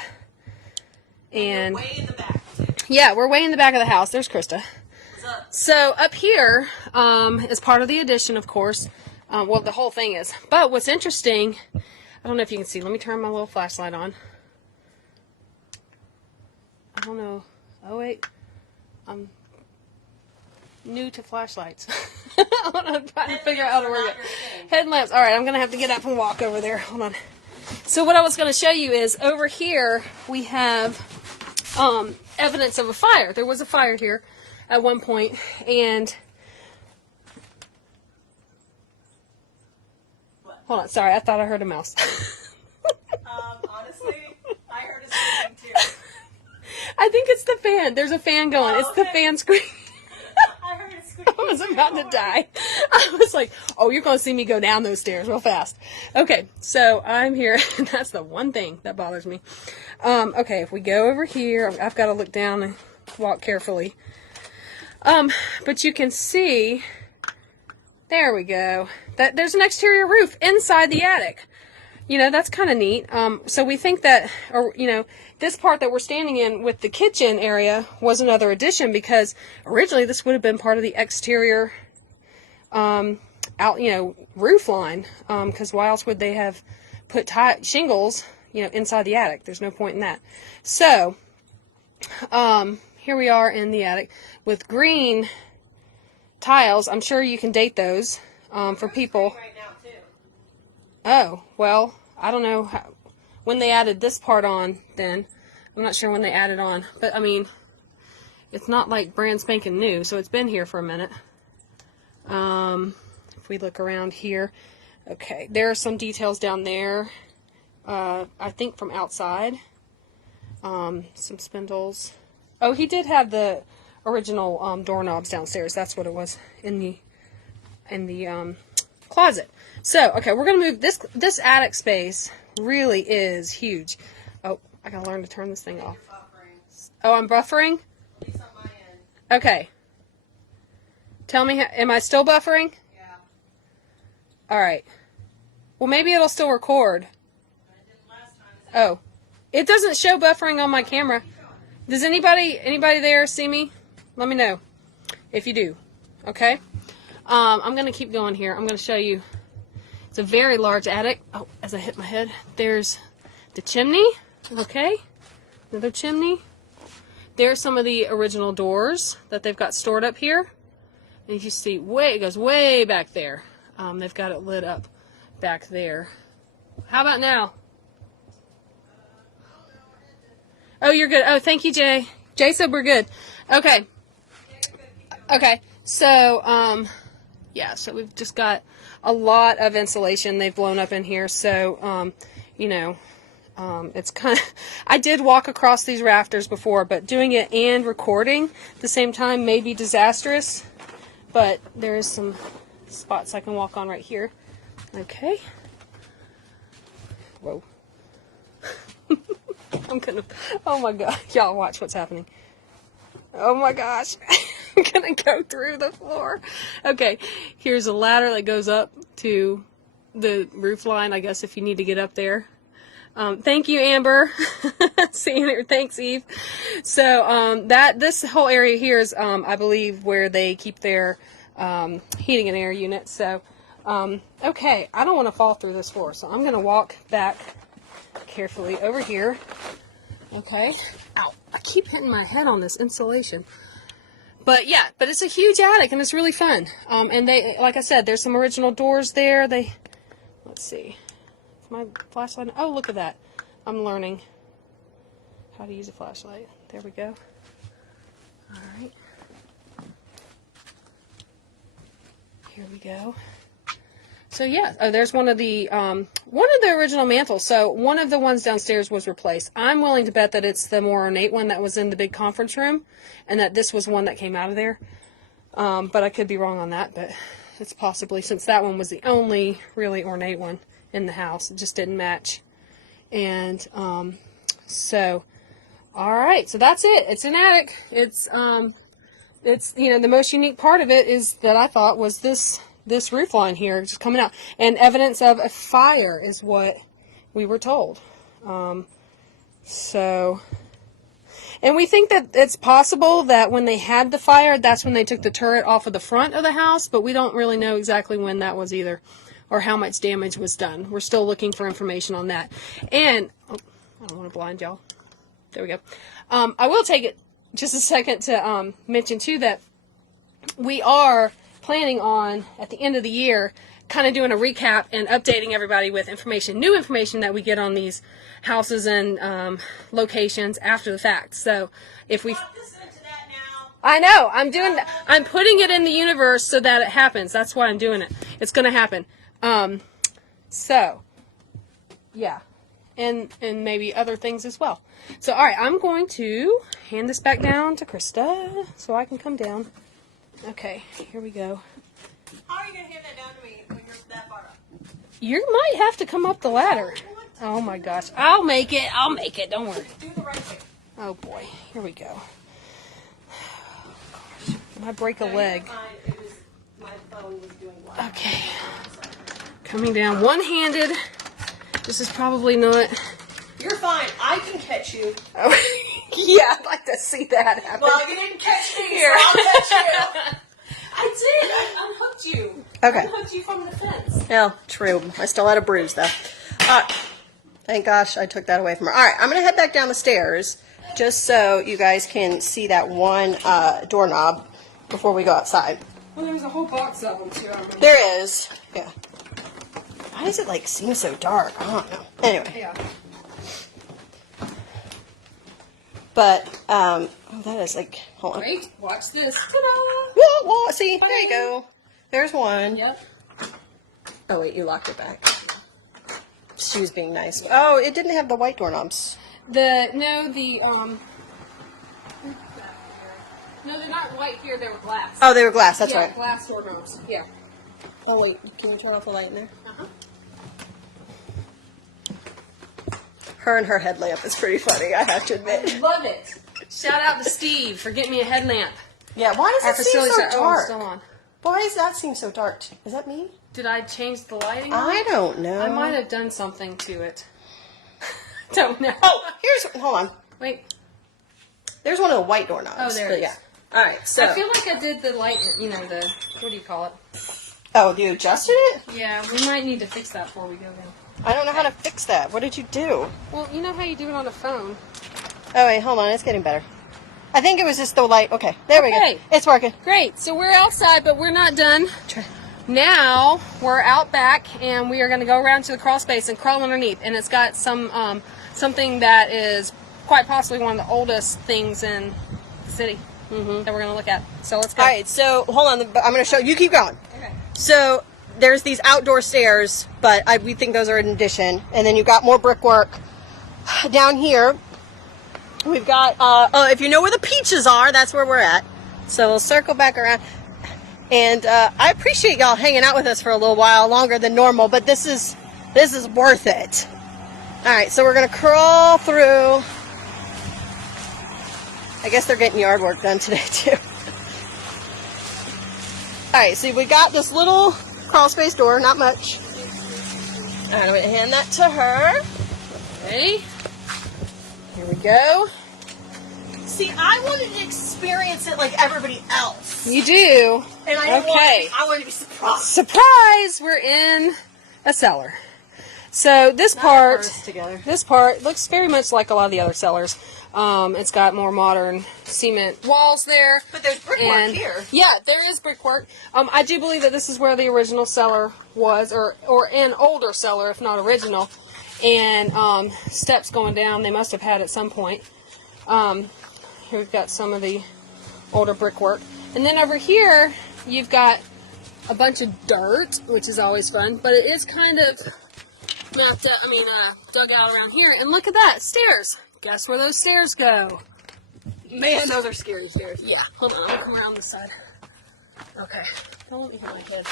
And Way in the back. yeah, we're way in the back of the house. There's Krista. What's up? So up here is part of the addition, of course. Well, the whole thing is. But what's interesting, I don't know if you can see. Let me turn my little flashlight on. I don't know. Oh, wait. I'm new to flashlights. I'm trying to figure out how to work it. Headlamps. All right, I'm going to have to get up and walk over there. Hold on. So what I was going to show you is over here we have evidence of a fire. There was a fire here at one point, and What? hold on, sorry, I thought I heard a mouse. Honestly, I heard a screaming too. I think it's the fan. There's a fan going. Oh, It's the okay. fan screaming. I heard a screaming. I was about to die. I was like, oh, you're going to see me go down those stairs real fast. Okay, so I'm here. That's the one thing that bothers me. Okay, if we go over here, I've got to look down and walk carefully. But you can see, there we go, that there's an exterior roof inside the attic. That's kind of neat. So we think that, this part that we're standing in with the kitchen area was another addition because originally this would have been part of the exterior, roof line. Because why else would they have put shingles, inside the attic? There's no point in that. So, here we are in the attic with green tiles. I'm sure you can date those, for people. Right now too. Oh, well, I don't know when they added this part on then. I'm not sure when they added on. But, I mean, it's not like brand spanking new, so it's been here for a minute. If we look around here. Okay, there are some details down there. I think from outside. Some spindles. Oh, he did have the original doorknobs downstairs. That's what it was in the closet. So, okay, we're going to move this attic space really is huge. Oh, I got to learn to turn this thing off. Oh, I'm buffering? At least on my end. Okay. Tell me, am I still buffering? Yeah. All right. Well, maybe it'll still record. But it didn't last time. Oh. It doesn't show buffering on my camera. Does anybody there see me? Let me know if you do. Okay? I'm going to keep going here. I'm going to show you. It's a very large attic. Oh, as I hit my head, there's the chimney. Okay? Another chimney. There's some of the original doors that they've got stored up here. And you see, it goes way back there. They've got it lit up back there. How about now? Oh, you're good. Oh, thank you, Jay. Jay said we're good. Okay. Okay. So, yeah, so we've just got a lot of insulation they've blown up in here. So, it's kind of, I did walk across these rafters before, but doing it and recording at the same time may be disastrous. But there is some spots I can walk on right here. Okay. Whoa. Oh my god, y'all watch what's happening. Oh my gosh, I'm gonna go through the floor. Okay, here's a ladder that goes up to the roof line, I guess, if you need to get up there. Thank you, Amber. Seeing it. Thanks, Eve. So this whole area here is, I believe, where they keep their heating and air units. So, okay, I don't want to fall through this floor, so I'm going to walk back carefully over here. Okay. Ow! I keep hitting my head on this insulation. But yeah, but it's a huge attic and it's really fun. And they, like I said, there's some original doors there. Let's see. My flashlight. Oh, look at that. I'm learning how to use a flashlight. There we go. All right. Here we go. So yeah, there's one of the original mantles. So one of the ones downstairs was replaced. I'm willing to bet that it's the more ornate one that was in the big conference room, and that this was one that came out of there. But I could be wrong on that, but it's possibly, since that one was the only really ornate one in the house. It just didn't match. And so all right, so that's it. It's an attic. It's the most unique part of it is that I thought was this roof line here just coming out, and evidence of a fire is what we were told. So, and we think that it's possible that when they had the fire, that's when they took the turret off of the front of the house, but we don't really know exactly when that was either, or how much damage was done. We're still looking for information on that. And, I don't want to blind y'all. There we go. I will take it just a second to mention, too, that we are planning on, at the end of the year, kind of doing a recap and updating everybody with information, new information that we get on these houses and locations after the fact. So, if we... I know, I'm putting it in the universe so that it happens. That's why I'm doing it. It's going to happen. So, yeah, and maybe other things as well. So, all right, I'm going to hand this back down to Christa so I can come down. Okay, here we go. How are you going to hand that down to me when you're that far up? You might have to come up the ladder. Oh my gosh, I'll make it. Don't worry. Do the right thing. Oh boy, here we go. Gosh, when I break a leg. My phone was doing what? Okay. Coming down one-handed. This is probably not... You're fine. I can catch you. Oh, yeah, I'd like to see that happen. Well, you didn't catch me, Here. so I'll catch you. I did. I unhooked you. Okay. I unhooked you from the fence. Yeah, true. I still had a bruise, though. Thank gosh I took that away from her. All right, I'm going to head back down the stairs just so you guys can see that one doorknob before we go outside. Well, there's a whole box of them, too. I remember. There is. Yeah. Why does it, seem so dark? I don't know. Anyway. Yeah. But, oh, that is hold on. Wait, watch this. Ta-da! Whoa, whoa, see, there you go. There's one. Yep. Oh, wait, you locked it back. She was being nice. Oh, it didn't have the white doorknobs. No, they're not white here, they were glass. Oh, they were glass, that's yeah, right. Glass doorknobs. Yeah. Oh, wait, can you turn off the light in there? Uh-huh. Her and her headlamp is pretty funny, I have to admit. Love it. Shout out to Steve for getting me a headlamp. Yeah, why does it seem so Oh, dark? still on. Why does that seem so dark? Is that me? Did I change the lighting? I don't know. I might have done something to it. Don't know. Oh, hold on. Wait. There's one of the white doorknobs. Oh, there it is. Yeah. All right, so. I feel like I did the light, what do you call it? Oh, you adjusted it? Yeah, we might need to fix that before we go in. I don't know how to fix that. What did you do? Well, you know how you do it on a phone. Oh, wait, hold on. It's getting better. I think it was just the light. Okay, there we go. It's working. Great. So we're outside, but we're not done. Now we're out back, and we are going to go around to the crawl space and crawl underneath. And it's got some something that is quite possibly one of the oldest things in the city that we're going to look at. So let's go. All right, so hold on. I'm going to show you. Keep going. Okay. So there's these outdoor stairs, but we think those are an addition. And then you've got more brickwork down here. We've got, if you know where the peaches are, that's where we're at. So we'll circle back around. And I appreciate y'all hanging out with us for a little while longer than normal, but this is worth it. All right, so we're going to crawl through. I guess they're getting yard work done today, too. All right, see, we got this little crawl space door, not much. I'm going to hand that to her. Okay. Here we go. See, I wanted to experience it like everybody else. You do. And I wanted to be surprised. Surprise! We're in a cellar. So this part looks very much like a lot of the other cellars. It's got more modern cement walls there. But there's brickwork here. Yeah, there is brickwork. I do believe that this is where the original cellar was, or an older cellar, if not original. And steps going down they must have had at some point. Here we've got some of the older brickwork. And then over here, you've got a bunch of dirt, which is always fun. But it is kind of dug out around here. And look at that, stairs. Guess where those stairs go? Man, those are scary stairs. Yeah. Hold on, I'll come around this side. Okay. Don't let me hit my head.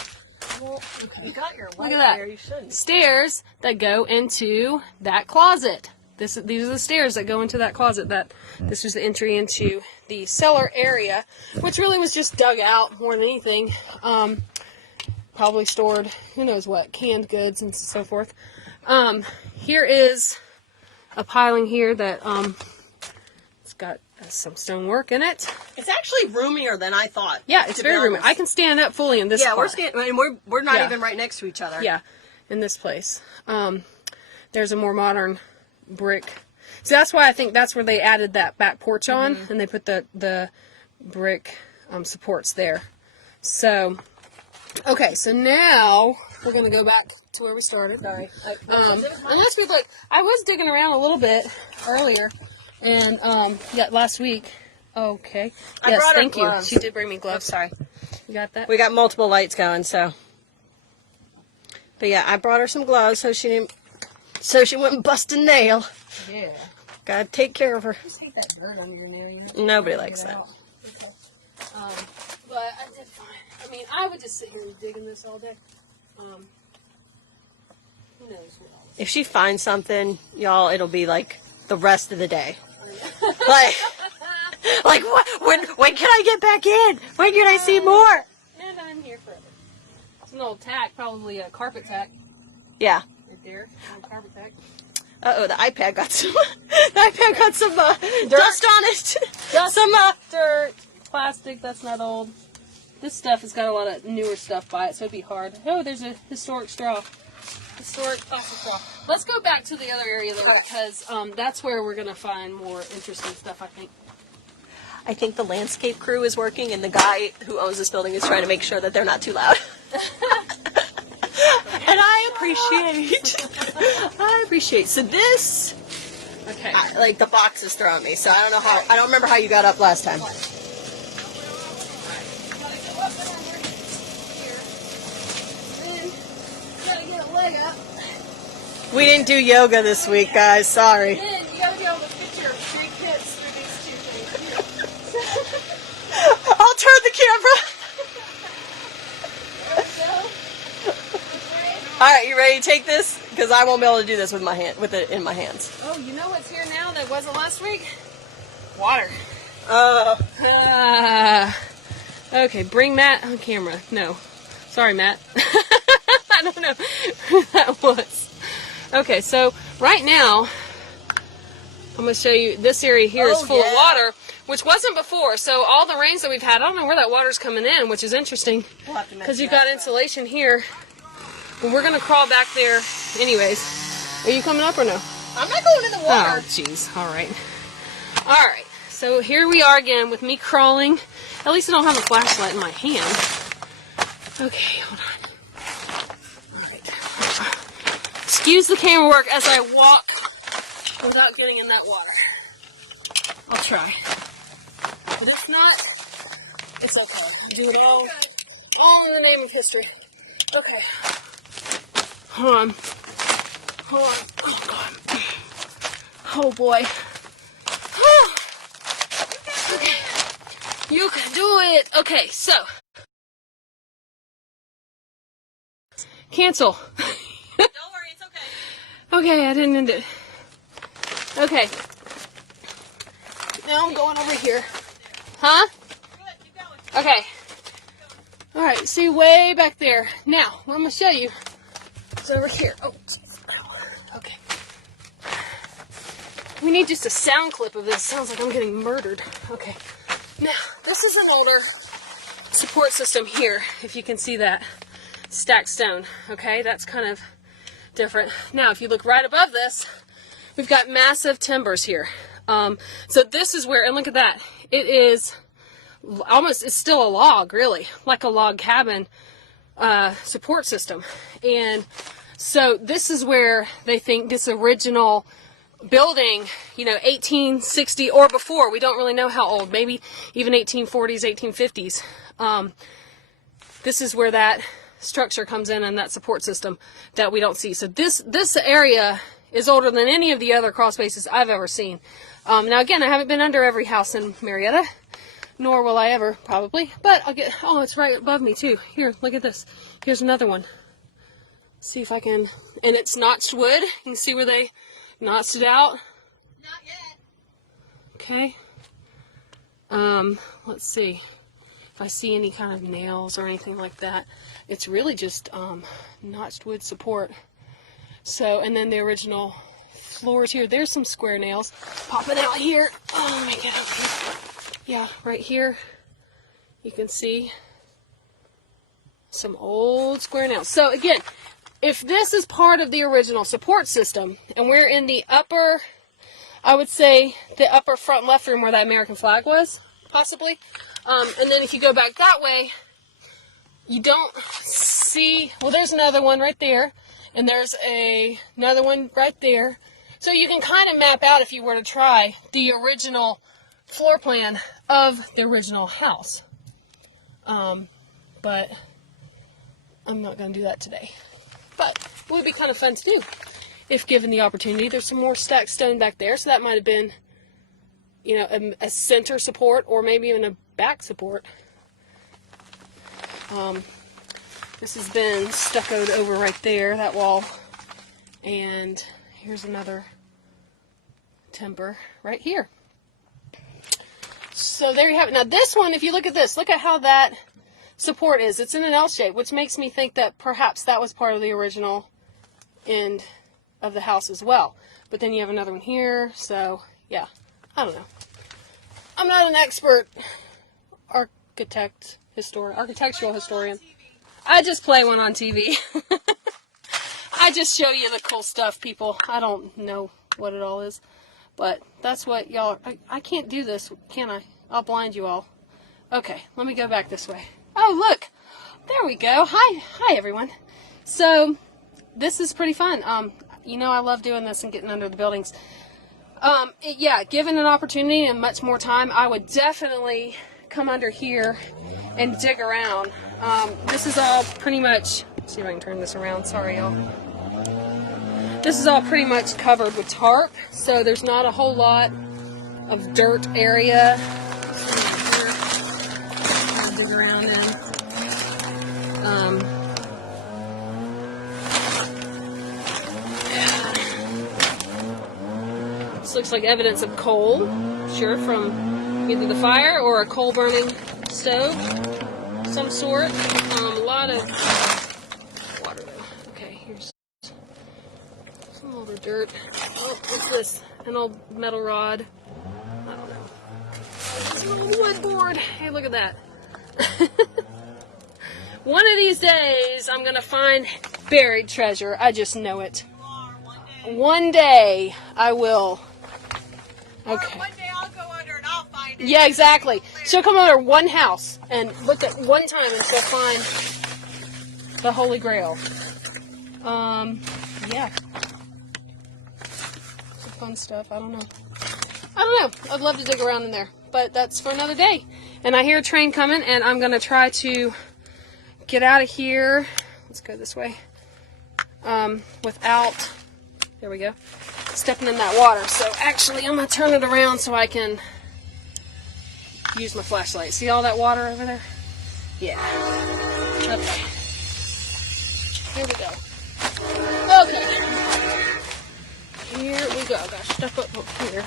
Well, okay. You got your light Look at that. there, you shouldn't. Stairs that go into that closet. These are the stairs that go into that closet. This was the entry into the cellar area, which really was just dug out more than anything. Probably stored, who knows what, canned goods and so forth. Here is a piling here that it's got some stonework in it. It's actually roomier than I thought. Yeah, it's very roomy. I can stand up fully in this Yeah, part. we're not even right next to each other. Yeah, in this place. There's a more modern brick. So that's why I think that's where they added that back porch on, and they put the brick supports there. So, okay, so now we're going to go back to where we started. Sorry. And that's good. Like, I was digging around a little bit earlier, and last week. Okay. I brought her thank you. gloves. She did bring me gloves. Oh, sorry. You got that? We got multiple lights going, so. But yeah, I brought her some gloves so she wouldn't bust a nail. Yeah. Gotta take care of her. Just take that dirt under your nail. Nobody likes that. Okay. But I did fine. I mean, I would just sit here and dig in this all day. Who knows what else? If she finds something, y'all, it'll be like the rest of the day. like what? When can I get back in? When can I see more? And I'm here forever. It's an old tack, probably a carpet tack. Yeah. Right there, old carpet tack. Uh-oh, the iPad got some dust on it. Some dirt, plastic, that's not old. This stuff has got a lot of newer stuff by it, so it'd be hard. Oh, there's a historic straw. Historic plastic straw. Let's go back to the other area though, because that's where we're going to find more interesting stuff, I think. I think the landscape crew is working, and the guy who owns this building is trying to make sure that they're not too loud. And I appreciate. So this, Okay. like the box is throwing me. So I don't remember how you got up last time. We didn't do yoga this week, guys. Sorry. Then you gotta be able to fit your big hips through these two things. I'll turn the camera. All right, you ready to take this? Because I won't be able to do this with it in my hands. Oh, you know what's here now that wasn't last week? Water. Okay, bring Matt on camera. No. Sorry, Matt. I don't know who that was. Okay, so right now, I'm going to show you this area here is full of water, which wasn't before. So all the rains that we've had, I don't know where that water's coming in, which is interesting. Because you've got insulation here. But we're going to crawl back there anyways. Are you coming up or no? I'm not going in the water. Oh, jeez. All right. All right. So here we are again with me crawling. At least I don't have a flashlight in my hand. Okay, hold on. All right. Excuse the camera work as I walk without getting in that water. I'll try. But if not, it's okay. Do it all in the name of history. Okay. Hold on. Hold on. Oh, God. Oh, boy. Okay. You can do it. Okay, so. Cancel. Don't worry, it's okay. Okay, I didn't end it. Okay. Now I'm going over here. Huh? Good, keep going. Okay. Alright, see way back there. Now, what I'm going to show you is over here. Oh, geez. we need just a sound clip of this. Sounds like I'm getting murdered. Okay. Now, this is an older support system here, if you can see that. Stacked stone. Okay, that's kind of different. Now, if you look right above this, we've got massive timbers here. So this is where, and look at that. It is almost, it's still a log, really, like a log cabin support system. And so this is where they think this original building, you know, 1860 or before, we don't really know how old, maybe even 1840s, 1850s. This is where that structure comes in and that support system that we don't see. So this area is older than any of the other crawl spaces I've ever seen. Now again, I haven't been under every house in Marietta, nor will I ever, probably, but I'll get, oh, it's right above me too. Here, look at this. Here's another one. See if I can, and it's notched wood. You can see where they notched it out. Not yet. Okay. Let's see if I see any kind of nails or anything like that. It's really just notched wood support. So, and then the original floors here. There's some square nails popping out here. Oh, let me get up here. Yeah, right here. You can see some old square nails. So again, if this is part of the original support system, and we're in the upper, I would say the upper front left room where that American flag was, possibly. And then if you go back that way, you don't see, well, there's another one right there, and there's another one right there. So you can kind of map out, if you were to try, the original floor plan of the original house. But I'm not going to do that today. But it would be kind of fun to do if given the opportunity. There's some more stacked stone back there, so that might have been, you know, a center support or maybe even a back support. This has been stuccoed over right there, that wall. And here's another timber right here. So there you have it. Now this one, if you look at this, look at how that support is. It's in an L shape, which makes me think that perhaps that was part of the original end of the house as well. But then you have another one here, so yeah, I don't know. I'm not an expert architectural historian. I just play one on TV. I just show you the cool stuff, people. I don't know what it all is. But that's what y'all, I can't do this, can I? I'll blind you all. Okay, let me go back this way. Oh, look, there we go. Hi everyone. So this is pretty fun. You know, I love doing this and getting under the buildings. Yeah, given an opportunity and much more time, I would definitely come under here and dig around. This is all pretty much, let's see if I can turn this around. Sorry, y'all. This is all pretty much covered with tarp, so there's not a whole lot of dirt area. I'll dig around in. This looks like evidence of coal, sure, from either the fire or a coal burning stove, some sort. A lot of water though. Okay, here's some older dirt. Oh, what's this? An old metal rod. I don't know. It's an old wood board. Hey, look at that. One of these days, I'm going to find buried treasure. I just know it. One day, I will. Okay. One day I'll go under and I'll find it. Yeah, exactly. She'll come under one house and look at one time and she'll find the Holy Grail. Yeah. Some fun stuff. I don't know. I'd love to dig around in there, but that's for another day. And I hear a train coming, and I'm going to try to get out of here. Let's go this way. Without, there we go, stepping in that water. So actually, I'm going to turn it around so I can use my flashlight. See all that water over there? Yeah. Okay. Here we go. Okay. Here we go. Gotta step up here.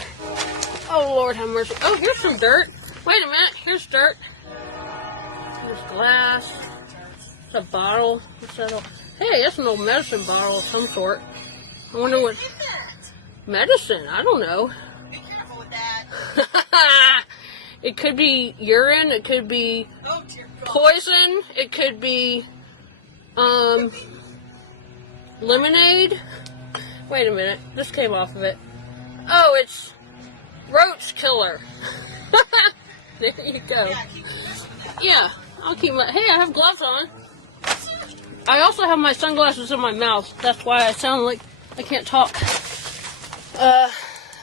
Oh, Lord have mercy. Oh, here's some dirt. Wait a minute. Here's dirt. Here's glass. It's a bottle. What's that? Hey, that's an old medicine bottle of some sort. I wonder what. Medicine. I don't know. Be careful with that. It could be urine. It could be Oh, dear God. poison. It could be lemonade. Wait a minute. This came off of it. Oh, it's roach killer. There you go. Yeah, keep with that. Yeah, I'll keep my... Hey, I have gloves on. I also have my sunglasses in my mouth. That's why I sound like I can't talk.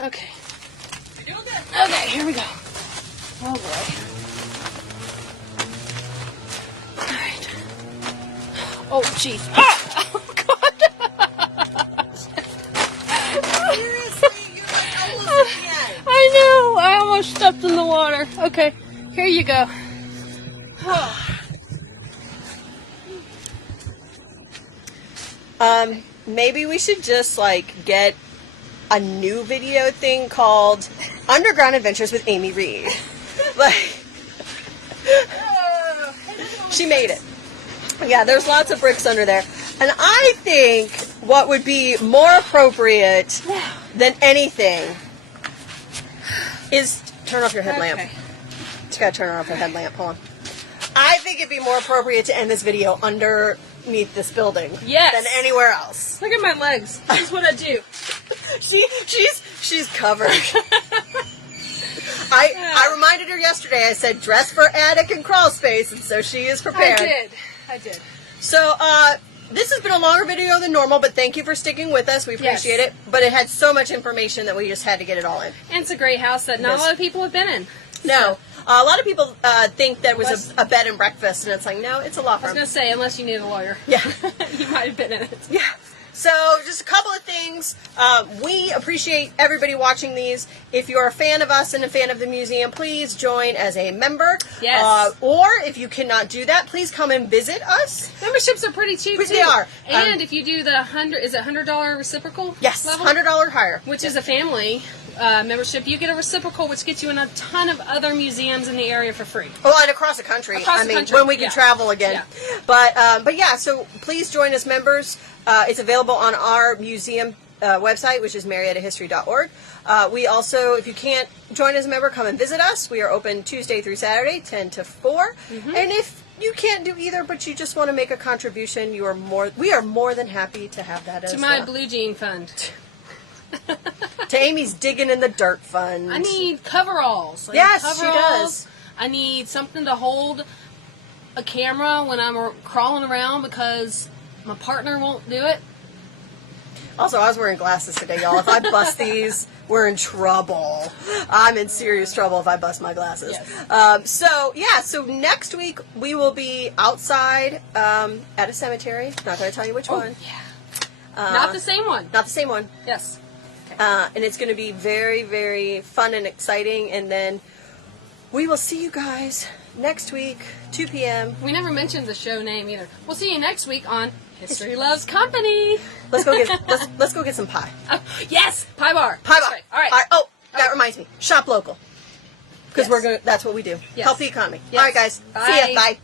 Okay. You're doing good. Okay, here we go. Oh, boy. Alright. Oh, jeez. Ah! Oh, God. Seriously, you're like almost at the end. I know. I almost stepped in the water. Okay, here you go. Maybe we should just like get a new video thing called Underground Adventures with Amy Reed. Like, she made it. Yeah, there's lots of bricks under there. And I think what would be more appropriate than anything is turn off your headlamp. Okay. Just gotta turn off your headlamp. Hold on. I think it'd be more appropriate to end this video underneath this building than anywhere else. Look at my legs. This is what I do. She's covered. I reminded her yesterday. I said dress for attic and crawl space, and so she is prepared. I did. So this has been a longer video than normal, but thank you for sticking with us. We appreciate it. But it had so much information that we just had to get it all in. And it's a great house that not a lot of people have been in. No. A lot of people think that was a bed and breakfast, and it's like, no, it's a law I was firm. going to say, unless you need a lawyer. Yeah. You might have been in it. Yeah. So, just a couple of things. We appreciate everybody watching these. If you're a fan of us and a fan of the museum, please join as a member. Yes. Or, if you cannot do that, please come and visit us. Memberships are pretty cheap, too. They are. And if you do the $100 reciprocal Yes, level? $100 higher. Which is a family membership, you get a reciprocal, which gets you in a ton of other museums in the area for free. Well, and across the country. Across the country, when we can travel again. Yeah. But yeah, so please join as members. It's available on our museum website, which is mariettahistory.org. We also, if you can't join as a member, come and visit us. We are open Tuesday through Saturday, 10 to 4. Mm-hmm. And if you can't do either, but you just want to make a contribution, we are more than happy to have that as well. To my Blue Jean Fund. To Amy's Digging in the Dirt Fund. I need coveralls. Yes, she does. I need something to hold a camera when I'm crawling around because my partner won't do it. Also, I was wearing glasses today, y'all. If I bust these, we're in trouble. I'm in serious trouble if I bust my glasses. Yes. So next week we will be outside at a cemetery. Not going to tell you which one. Yeah. Not the same one. Not the same one. Yes. And it's going to be very, very fun and exciting. And then we will see you guys next week, 2 p.m. We never mentioned the show name either. We'll see you next week on History Loves Company. Let's go get some pie. Oh, yes, pie bar. Pie bar. That's right. All right. Oh, that reminds me. Shop local. Because Yes. that's what we do. Yes. Help the economy. Yes. All right, guys. See ya. Bye. Bye.